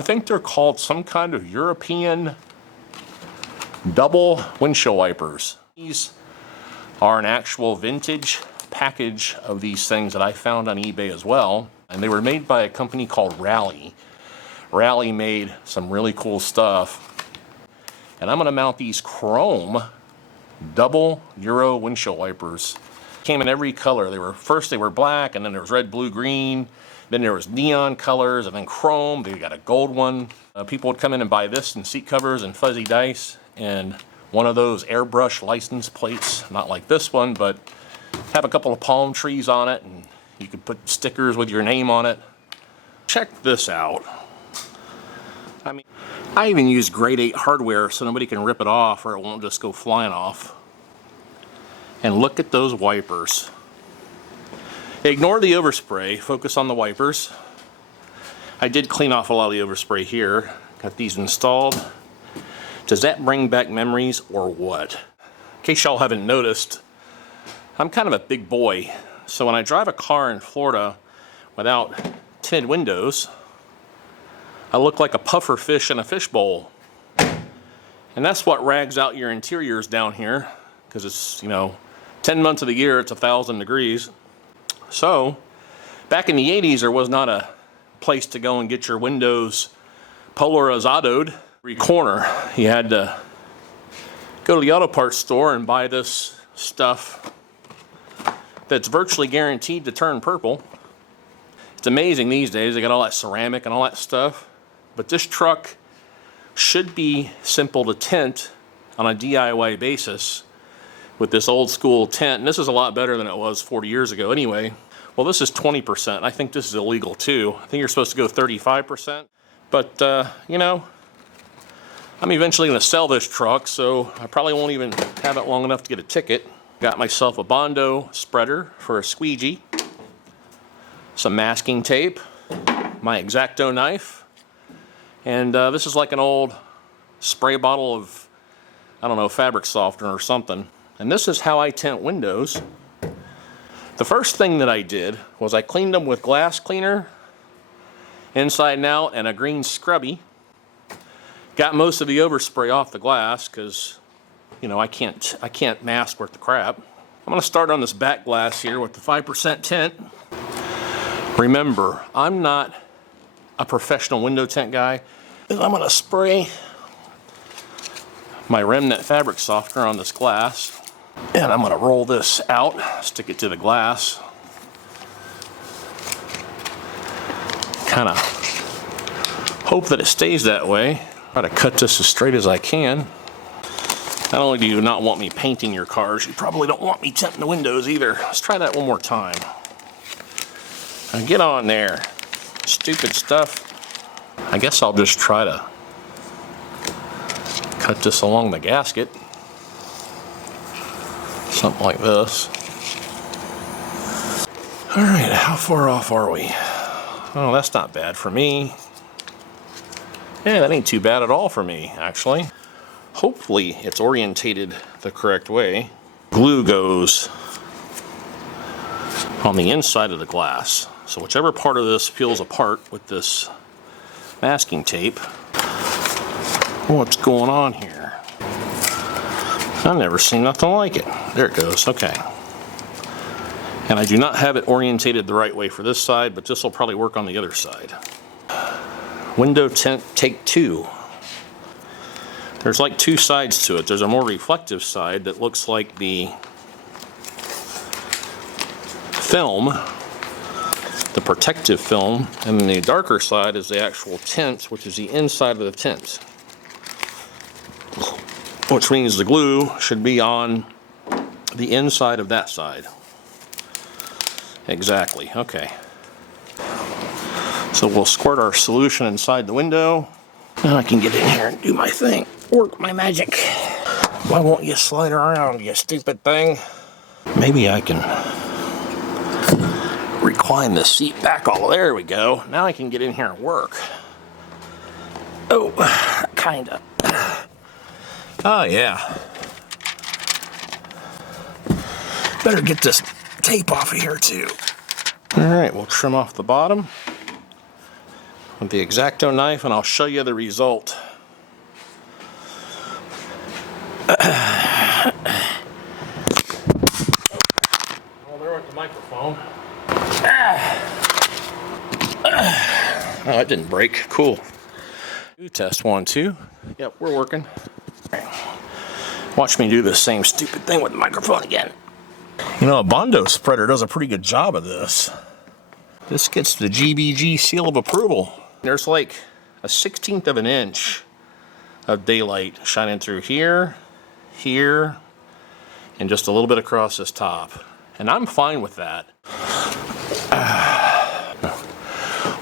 think they're called some kind of European double windshield wipers. These are an actual vintage package of these things that I found on eBay as well, and they were made by a company called Rally. Rally made some really cool stuff, and I'm going to mount these chrome double Euro windshield wipers. Came in every color. First they were black, and then there was red, blue, green. Then there was neon colors, and then chrome. They got a gold one. People would come in and buy this and seat covers and fuzzy dice and one of those airbrush license plates, not like this one, but have a couple of palm trees on it, and you could put stickers with your name on it. Check this out. I mean, I even use grade 8 hardware so nobody can rip it off or it won't just go flying off. And look at those wipers. Ignore the overspray, focus on the wipers. I did clean off a lot of the overspray here. Got these installed. Does that bring back memories or what? In case y'all haven't noticed, I'm kind of a big boy. So when I drive a car in Florida without tinted windows, I look like a puffer fish in a fishbowl. And that's what rags out your interiors down here, because it's, 10 months of the year, it's 1,000 degrees. So, back in the 80s, there was not a place to go and get your windows polarizadoed. Every corner, you had to go to the auto parts store and buy this stuff that's virtually guaranteed to turn purple. It's amazing these days, they got all that ceramic and all that stuff. But this truck should be simple to tint on a DIY basis with this old school tint. And this is a lot better than it was 40 years ago anyway. Well, this is 20%. I think this is illegal too. I think you're supposed to go 35%. But, I'm eventually going to sell this truck, so I probably won't even have it long enough to get a ticket. Got myself a Bondo spreader for a squeegee. some masking tape, my X-Acto knife, and this is like an old spray bottle of, I don't know, fabric softener or something. And this is how I tint windows. The first thing that I did was I cleaned them with glass cleaner, inside and out, and a green scrubby. Got most of the overspray off the glass because, you know, I can't mask worth the crap. I'm gonna start on this back glass here with the 5% tint. Remember, I'm not a professional window tint guy. I'm gonna spray my remnant fabric softener on this glass, and I'm gonna roll this out, stick it to the glass. Kind of hope that it stays that way. Try to cut this as straight as I can. Not only do you not want me painting your cars, you probably don't want me tinting the windows either. Let's try that one more time. Now get on there. Stupid stuff. I guess I'll just try to cut this along the gasket. Something like this. All right, how far off are we? Oh, that's not bad for me. Yeah, that ain't too bad at all for me, actually. Hopefully it's orientated the correct way. Glue goes on the inside of the glass. So whichever part of this peels apart with this masking tape. What's going on here? I've never seen nothing like it. There it goes, okay. And I do not have it orientated the right way for this side, but this will probably work on the other side. Window tint take 2. There's like 2 sides to it. There's a more reflective side that looks like the film, the protective film, and then the darker side is the actual tint, which is the inside of the tint. Which means the glue should be on the inside of that side. Exactly, okay. So we'll squirt our solution inside the window. Now I can get in here and do my thing. Work my magic. Why won't you slide around, you stupid thing? Maybe I can recline the seat back. Oh, there we go. Now I can get in here and work. Oh, kinda. Oh, yeah. Better get this tape off of here, too. All right, we'll trim off the bottom with the X-Acto knife, and I'll show you the result. Oh, there went the microphone. Oh, it didn't break. Cool. Test 1, 2. Yep, we're working. Watch me do the same stupid thing with the microphone again. You know, a Bondo spreader does a pretty good job of this. This gets the GBG seal of approval. There's like a 1/16 of an inch of daylight shining through here, here, and just a little bit across this top. And I'm fine with that.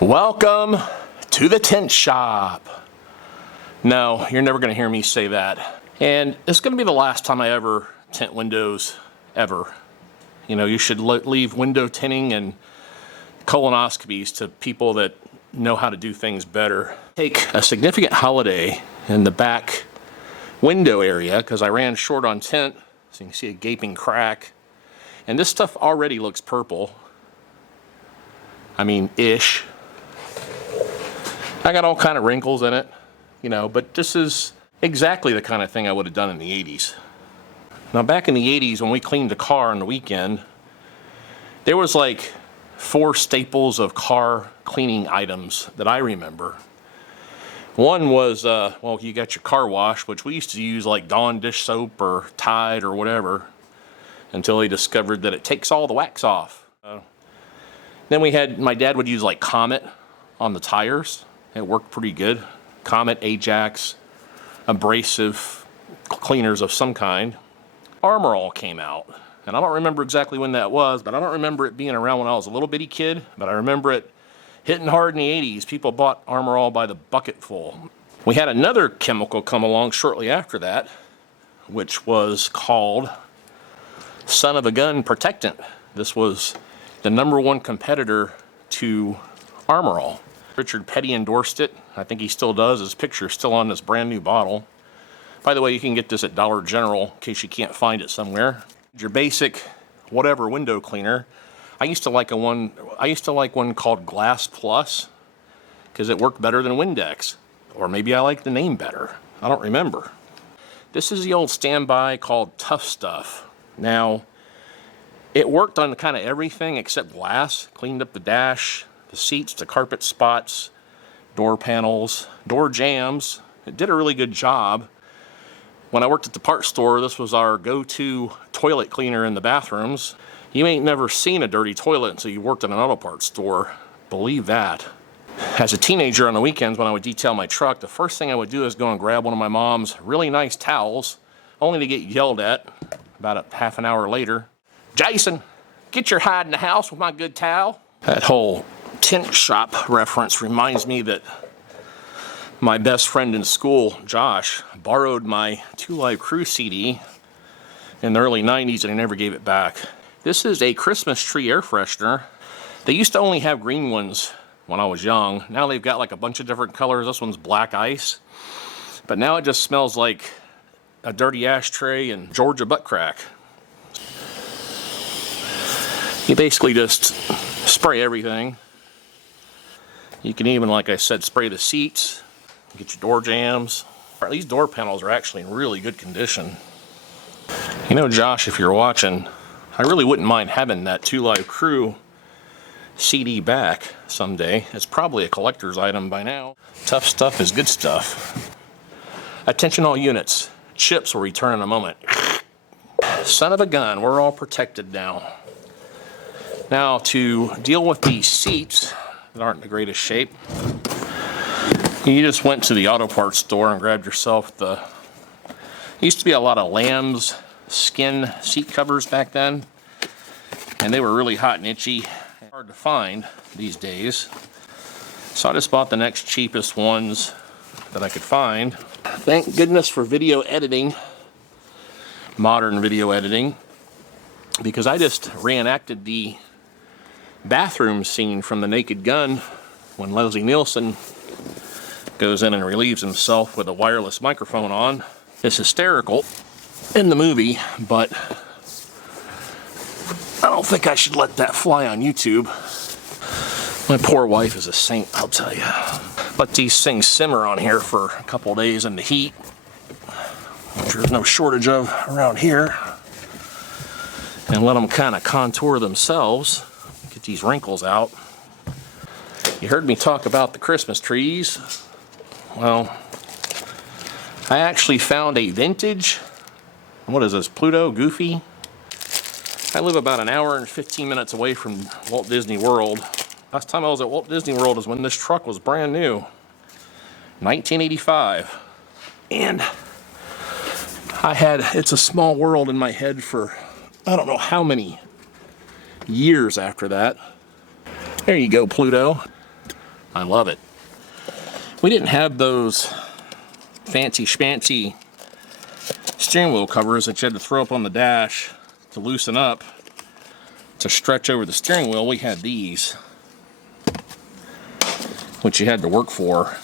Welcome to the tint shop. No, you're never gonna hear me say that. And it's gonna be the last time I ever tint windows, ever. You know, you should leave window tinting and colonoscopies to people that know how to do things better. Take a significant holiday in the back window area because I ran short on tint, so you can see a gaping crack. And this stuff already looks purple. I mean, ish. I got all kind of wrinkles in it, you know, but this is exactly the kind of thing I would have done in the 80s. Now, back in the 80s, when we cleaned a car on the weekend, there was like 4 staples of car cleaning items that I remember. One was, well, you got your car wash, which we used to use like Dawn dish soap or Tide or whatever, until they discovered that it takes all the wax off. Then we had, my dad would use like Comet on the tires. It worked pretty good. Comet, Ajax, abrasive cleaners of some kind. Armor All came out, and I don't remember exactly when that was, but I don't remember it being around when I was a little bitty kid, but I remember it hitting hard in the 80s. People bought Armor All by the bucketful. We had another chemical come along shortly after that, which was called Son of a Gun Protectant. This was the #1 competitor to Armor All. Richard Petty endorsed it. I think he still does. His picture's still on this brand new bottle. By the way, you can get this at Dollar General in case you can't find it somewhere. Your basic whatever window cleaner. I used to like one called Glass Plus because it worked better than Windex. Or maybe I like the name better. I don't remember. This is the old standby called Tough Stuff. Now, it worked on kind of everything except glass. Cleaned up the dash, the seats, the carpet spots, door panels, door jambs. It did a really good job. When I worked at the parts store, this was our go-to toilet cleaner in the bathrooms. You ain't never seen a dirty toilet until you worked at an auto parts store. Believe that. As a teenager on the weekends when I would detail my truck, the first thing I would do is go and grab one of my mom's really nice towels, only to get yelled at about a half an hour later. Jason, get your hide in the house with my good towel. That whole tint shop reference reminds me that my best friend in school, Josh, borrowed my 2 Live Crew CD in the early 90s and I never gave it back. This is a Christmas tree air freshener. They used to only have green ones when I was young. Now they've got like a bunch of different colors. This one's black ice. But now it just smells like a dirty ashtray and Georgia butt crack. You basically just spray everything. You can even, like I said, spray the seats, get your door jambs. These door panels are actually in really good condition. You know, Josh, if you're watching, I really wouldn't mind having that 2 Live Crew CD back someday. It's probably a collector's item by now. Tough Stuff is good stuff. Attention all units. Chips will return in a moment. Son of a gun, we're all protected now. Now to deal with these seats that aren't in the greatest shape, you just went to the auto parts store and grabbed yourself the, used to be a lot of lamb's skin seat covers back then, and they were really hot and itchy. Hard to find these days. So I just bought the next cheapest ones that I could find. Thank goodness for video editing, modern video editing, because I just reenacted the bathroom scene from The Naked Gun when Leslie Nielsen goes in and relieves himself with a wireless microphone on. It's hysterical in the movie, but I don't think I should let that fly on YouTube. My poor wife is a saint, I'll tell you. Let these things simmer on here for a couple days in the heat, which there's no shortage of around here, and let them kind of contour themselves, get these wrinkles out. You heard me talk about the Christmas trees. Well, I actually found a vintage, what is this, Pluto, Goofy? I live about an hour and 15 minutes away from Walt Disney World. Last time I was at Walt Disney World is when this truck was brand new. 1985. And I had It's a Small World in my head for I don't know how many years after that. There you go, Pluto. I love it. We didn't have those fancy schmancy steering wheel covers that you had to throw up on the dash to loosen up to stretch over the steering wheel. We had these, which you had to work for.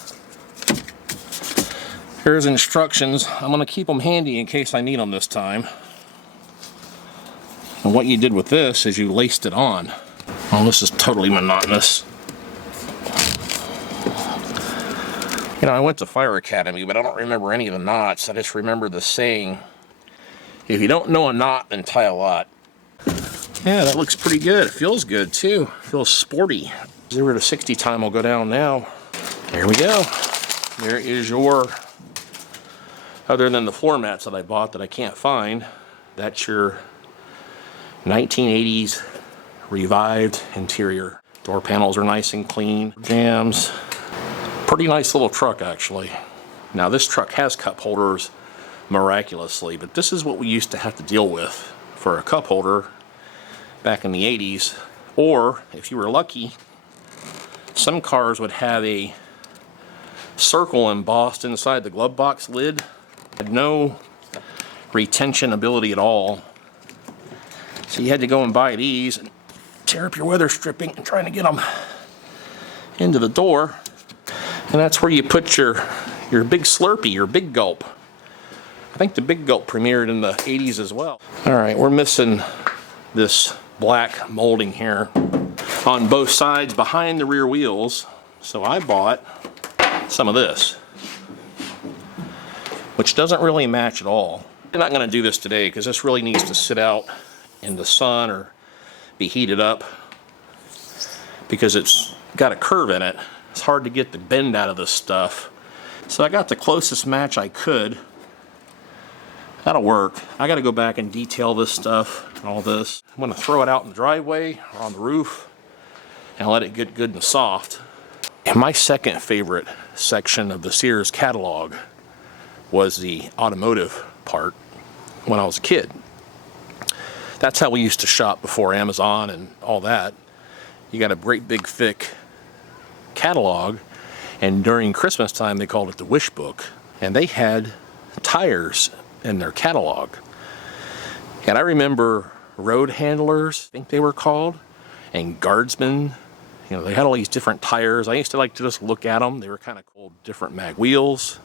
Here's instructions. I'm going to keep them handy in case I need them this time. And what you did with this is you laced it on. Oh, this is totally monotonous. You know, I went to Fire Academy, but I don't remember any of the knots. I just remember the saying, if you don't know a knot, then tie a lot. Yeah, that looks pretty good. It feels good too. Feels sporty. 0 to 60 time will go down now. There we go. There is your, other than the floor mats that I bought that I can't find, that's your 1980s revived interior. Door panels are nice and clean. Jams. Pretty nice little truck, actually. Now, this truck has cup holders miraculously, but this is what we used to have to deal with for a cup holder back in the 80s. Or, if you were lucky, some cars would have a circle embossed inside the glove box lid. Had no retention ability at all. So you had to go and buy these and tear up your weather stripping and trying to get them into the door, and that's where you put your big Slurpee, your big gulp. I think the big gulp premiered in the 80s as well. All right, we're missing this black molding here on both sides behind the rear wheels, so I bought some of this, which doesn't really match at all. I'm not going to do this today because this really needs to sit out in the sun or be heated up because it's got a curve in it. It's hard to get the bend out of this stuff. So I got the closest match I could. That'll work. I got to go back and detail this stuff and all this. I'm going to throw it out in the driveway or on the roof and let it get good and soft. And my second favorite section of the Sears catalog was the automotive part when I was a kid. That's how we used to shop before Amazon and all that. You got a great big thick catalog, and during Christmas time they called it the wish book, and they had tires in their catalog. And I remember road handlers, I think they were called, and guardsmen. You know, they had all these different tires. I used to like to just look at them. They were kind of cool, different mag wheels,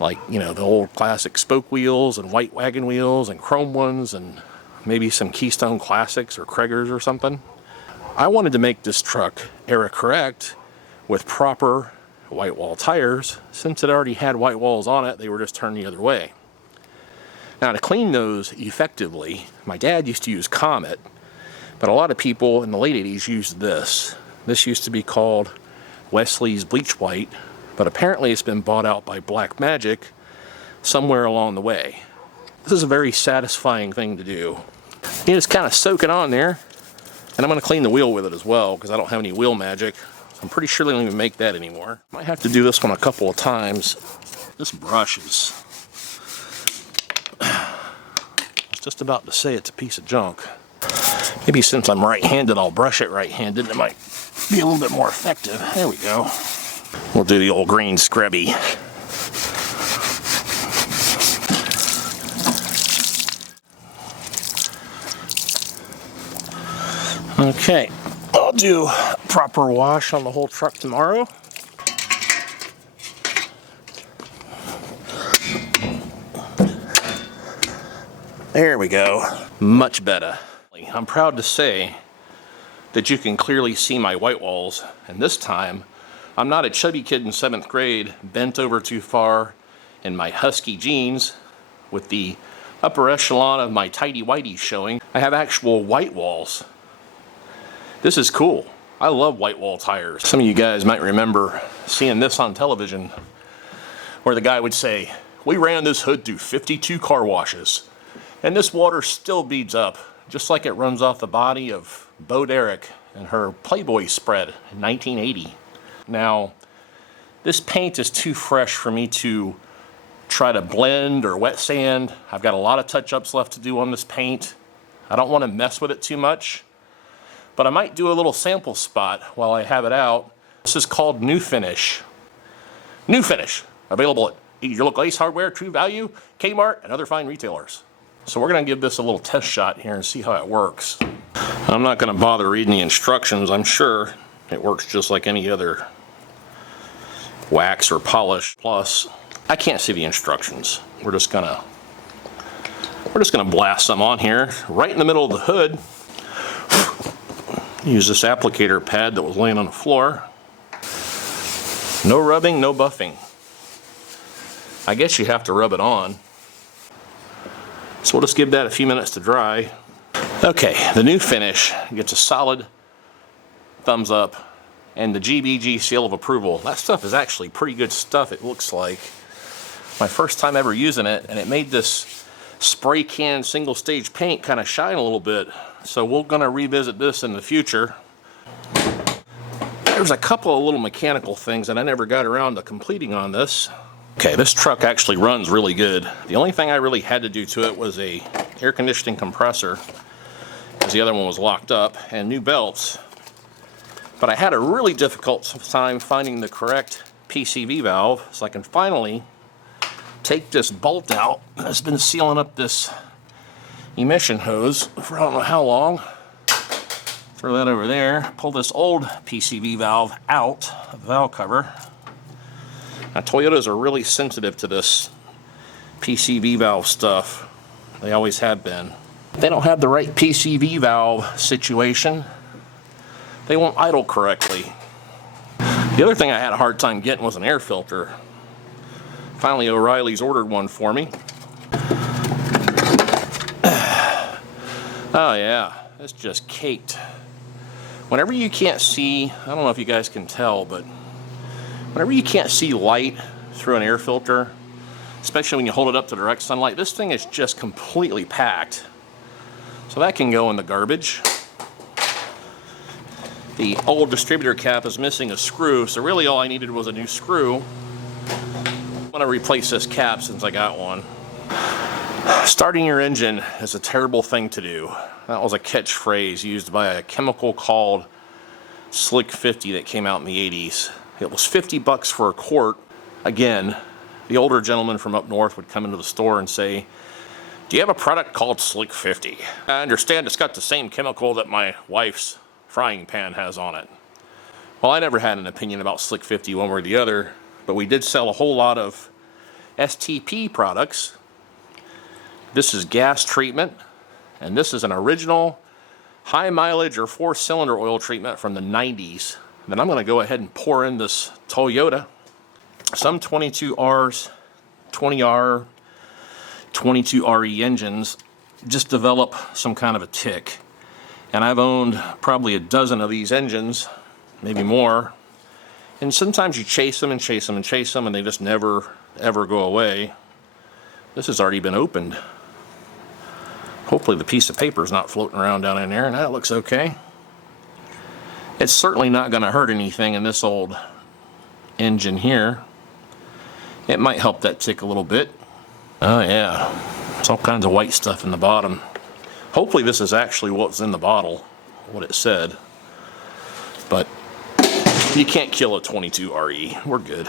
like, you know, the old classic spoke wheels and white wagon wheels and chrome ones, and maybe some Keystone Classics or Kraegers or something. I wanted to make this truck era correct with proper white wall tires. Since it already had white walls on it, they were just turned the other way. Now, to clean those effectively, my dad used to use Comet, but a lot of people in the late 80s used this. This used to be called Wesley's Bleach White, but apparently it's been bought out by Black Magic somewhere along the way. This is a very satisfying thing to do. You just kind of soak it on there, and I'm going to clean the wheel with it as well because I don't have any wheel magic. I'm pretty sure they don't even make that anymore. Might have to do this one a couple of times. This brush is... I was just about to say it's a piece of junk. Maybe since I'm right-handed, I'll brush it right-handed. It might be a little bit more effective. There we go. We'll do the old green scrubby. Okay, I'll do a proper wash on the whole truck tomorrow. There we go. Much better. I'm proud to say that you can clearly see my white walls, and this time I'm not a chubby kid in 7th grade bent over too far in my husky jeans with the upper echelon of my tidy whities showing. I have actual white walls. This is cool. I love white wall tires. Some of you guys might remember seeing this on television where the guy would say, "We ran this hood through 52 car washes, and this water still beads up, just like it runs off the body of Bo Derek and her Playboy spread in 1980. Now, this paint is too fresh for me to try to blend or wet sand. I've got a lot of touch-ups left to do on this paint. I don't want to mess with it too much, but I might do a little sample spot while I have it out. This is called New Finish. New Finish, available at your local Ace Hardware, True Value, Kmart, and other fine retailers. So we're going to give this a little test shot here and see how it works. I'm not going to bother reading the instructions. I'm sure it works just like any other wax or polish. Plus, I can't see the instructions. We're just gonna blast some on here right in the middle of the hood. Use this applicator pad that was laying on the floor. No rubbing, no buffing. I guess you have to rub it on. So we'll just give that a few minutes to dry. Okay, the New Finish gets a solid thumbs up and the GBG seal of approval. That stuff is actually pretty good stuff, it looks like. My first time ever using it, and it made this spray can single stage paint kind of shine a little bit. So we're gonna revisit this in the future. There's a couple of little mechanical things that I never got around to completing on this. Okay, this truck actually runs really good. The only thing I really had to do to it was a air conditioning compressor, because the other one was locked up, and new belts. But I had a really difficult time finding the correct PCV valve, so I can finally take this bolt out that's been sealing up this emission hose for I don't know how long. Throw that over there. Pull this old PCV valve out of the valve cover. Now, Toyotas are really sensitive to this PCV valve stuff. They always have been. If they don't have the right PCV valve situation, they won't idle correctly. The other thing I had a hard time getting was an air filter. Finally, O'Reilly's ordered one for me. Oh yeah, it's just caked. Whenever you can't see, I don't know if you guys can tell, but whenever you can't see light through an air filter, especially when you hold it up to direct sunlight, this thing is just completely packed. So that can go in the garbage. The old distributor cap is missing a screw, so really all I needed was a new screw. I'm going to replace this cap since I got one. Starting your engine is a terrible thing to do. That was a catchphrase used by a chemical called Slick 50 that came out in the 80s. It was 50 bucks for a quart. Again, the older gentleman from up north would come into the store and say, "Do you have a product called Slick 50? I understand it's got the same chemical that my wife's frying pan has on it." Well, I never had an opinion about Slick 50 one way or the other, but we did sell a whole lot of STP products. This is gas treatment, and this is an original high mileage or 4-cylinder oil treatment from the 90s. Then I'm going to go ahead and pour in this Toyota. Some 22Rs, 20R, 22RE engines just develop some kind of a tick. And I've owned probably a dozen of these engines, maybe more. And sometimes you chase them and chase them and chase them, and they just never, ever go away. This has already been opened. Hopefully the piece of paper is not floating around down in there, and that looks okay. It's certainly not going to hurt anything in this old engine here. It might help that tick a little bit. Oh yeah, it's all kinds of white stuff in the bottom. Hopefully this is actually what's in the bottle, what it said. But you can't kill a 22RE. We're good.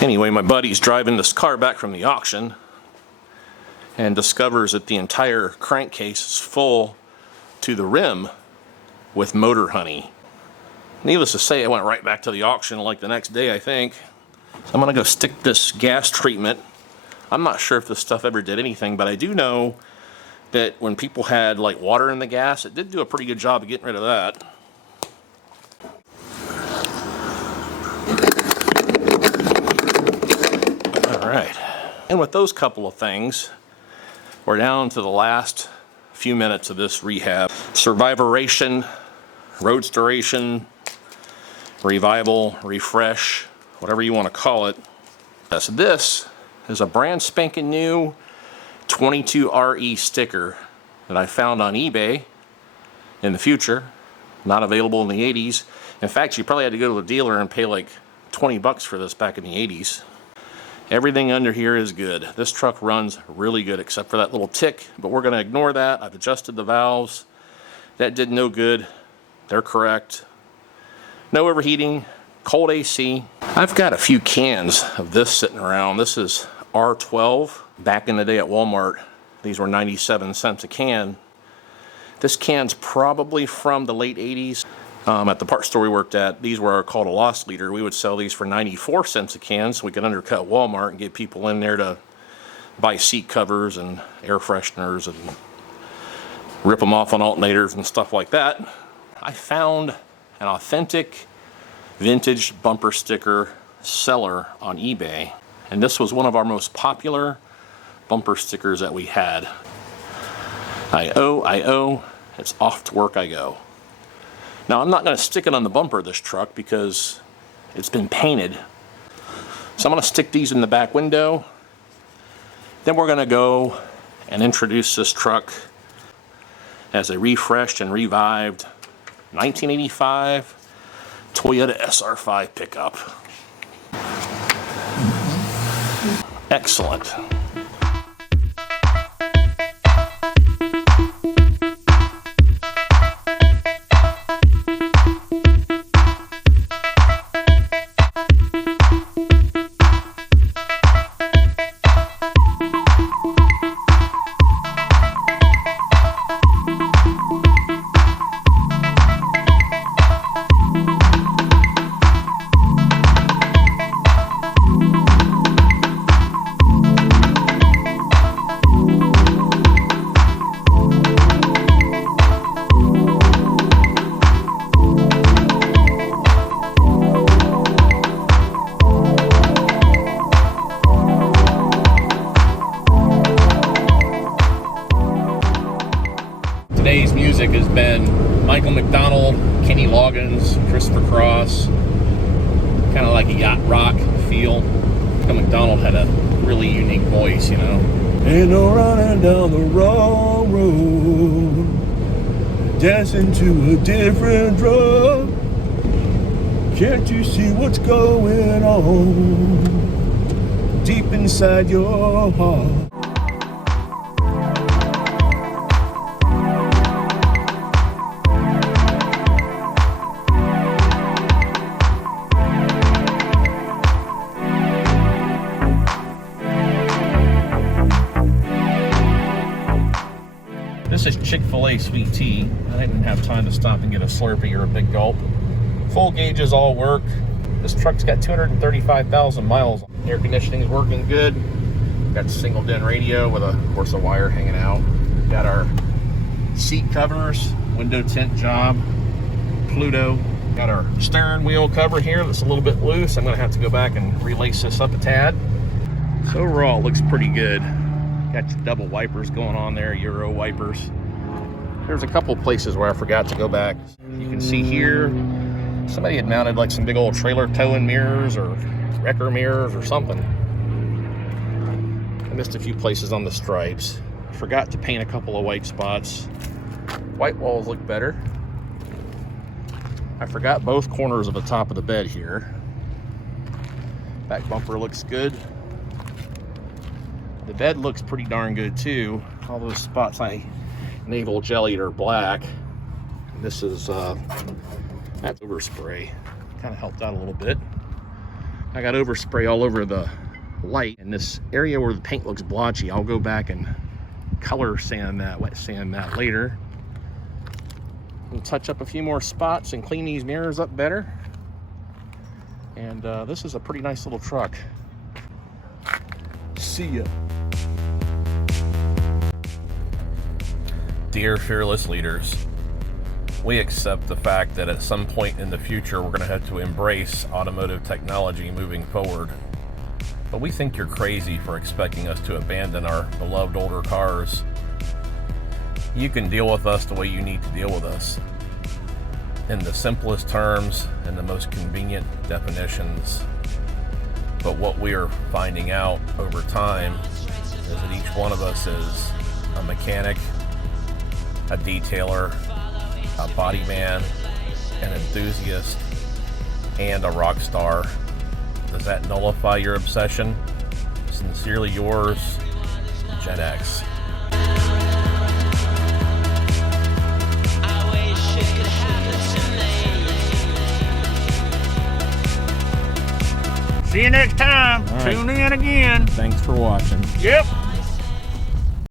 Anyway, my buddy's driving this car back from the auction and discovers that the entire crankcase is full to the rim with motor honey. Needless to say, I went right back to the auction like the next day, I think. So I'm gonna go stick this gas treatment. I'm not sure if this stuff ever did anything, but I do know that when people had like water in the gas, it did do a pretty good job of getting rid of that. All right, and with those couple of things, we're down to the last few minutes of this rehab. Survivoration, roadsteration, revival, refresh, whatever you want to call it. So this is a brand spanking new 22RE sticker that I found on eBay in the future, not available in the 80s. In fact, you probably had to go to the dealer and pay like 20 bucks for this back in the 80s. Everything under here is good. This truck runs really good except for that little tick, but we're going to ignore that. I've adjusted the valves. That did no good. They're correct. No overheating, cold AC. I've got a few cans of this sitting around. This is R12. Back in the day at Walmart, these were 97 cents a can. This can's probably from the late 80s. At the parts store we worked at, these were called a loss leader. We would sell these for 94 cents a can, so we could undercut Walmart and get people in there to buy seat covers and air fresheners and rip them off on alternators and stuff like that. I found an authentic vintage bumper sticker seller on eBay, and this was one of our most popular bumper stickers that we had. I owe, it's off to work I go. Now I'm not going to stick it on the bumper of this truck because it's been painted. So I'm going to stick these in the back window. Then we're going to go and introduce this truck as a refreshed and revived 1985 Toyota SR5 pickup. Excellent. music has been Michael McDonald, Kenny Loggins, Christopher Cross, kind of like a yacht rock feel. Michael McDonald had a really unique voice, you know. Ain't no running down the wrong road, dancing to a different drug. Can't you see what's going on deep inside your heart? This is Chick-fil-A sweet tea. I didn't have time to stop and get a Slurpee or a big gulp. Full gauges all work. This truck's got 235,000 miles. Air conditioning is working good. Got single DIN radio with of course a wire hanging out. Got our seat covers, window tint job, Pluto. Got our steering wheel cover here that's a little bit loose. I'm gonna have to go back and relace this up a tad. So overall, it looks pretty good. Got your double wipers going on there, Euro wipers. There's a couple places where I forgot to go back. You can see here, somebody had mounted like some big old trailer towing mirrors or wrecker mirrors or something. I missed a few places on the stripes. Forgot to paint a couple of white spots. White walls look better. I forgot both corners of the top of the bed here. Back bumper looks good. The bed looks pretty darn good too. All those spots I navel jellied are black. This is that's overspray. Kind of helped out a little bit. I got overspray all over the light, and this area where the paint looks blotchy, I'll go back and color sand that, wet sand that later. And touch up a few more spots and clean these mirrors up better. And this is a pretty nice little truck. See ya. Dear fearless leaders, we accept the fact that at some point in the future we're going to have to embrace automotive technology moving forward. But we think you're crazy for expecting us to abandon our beloved older cars. You can deal with us the way you need to deal with us. In the simplest terms and the most convenient definitions. But what we are finding out over time is that each one of us is a mechanic, a detailer, a body man, an enthusiast, and a rock star. Does that nullify your obsession? Sincerely yours, Gen X. See you next time. All right. Tune in again. Thanks for watching. Yep.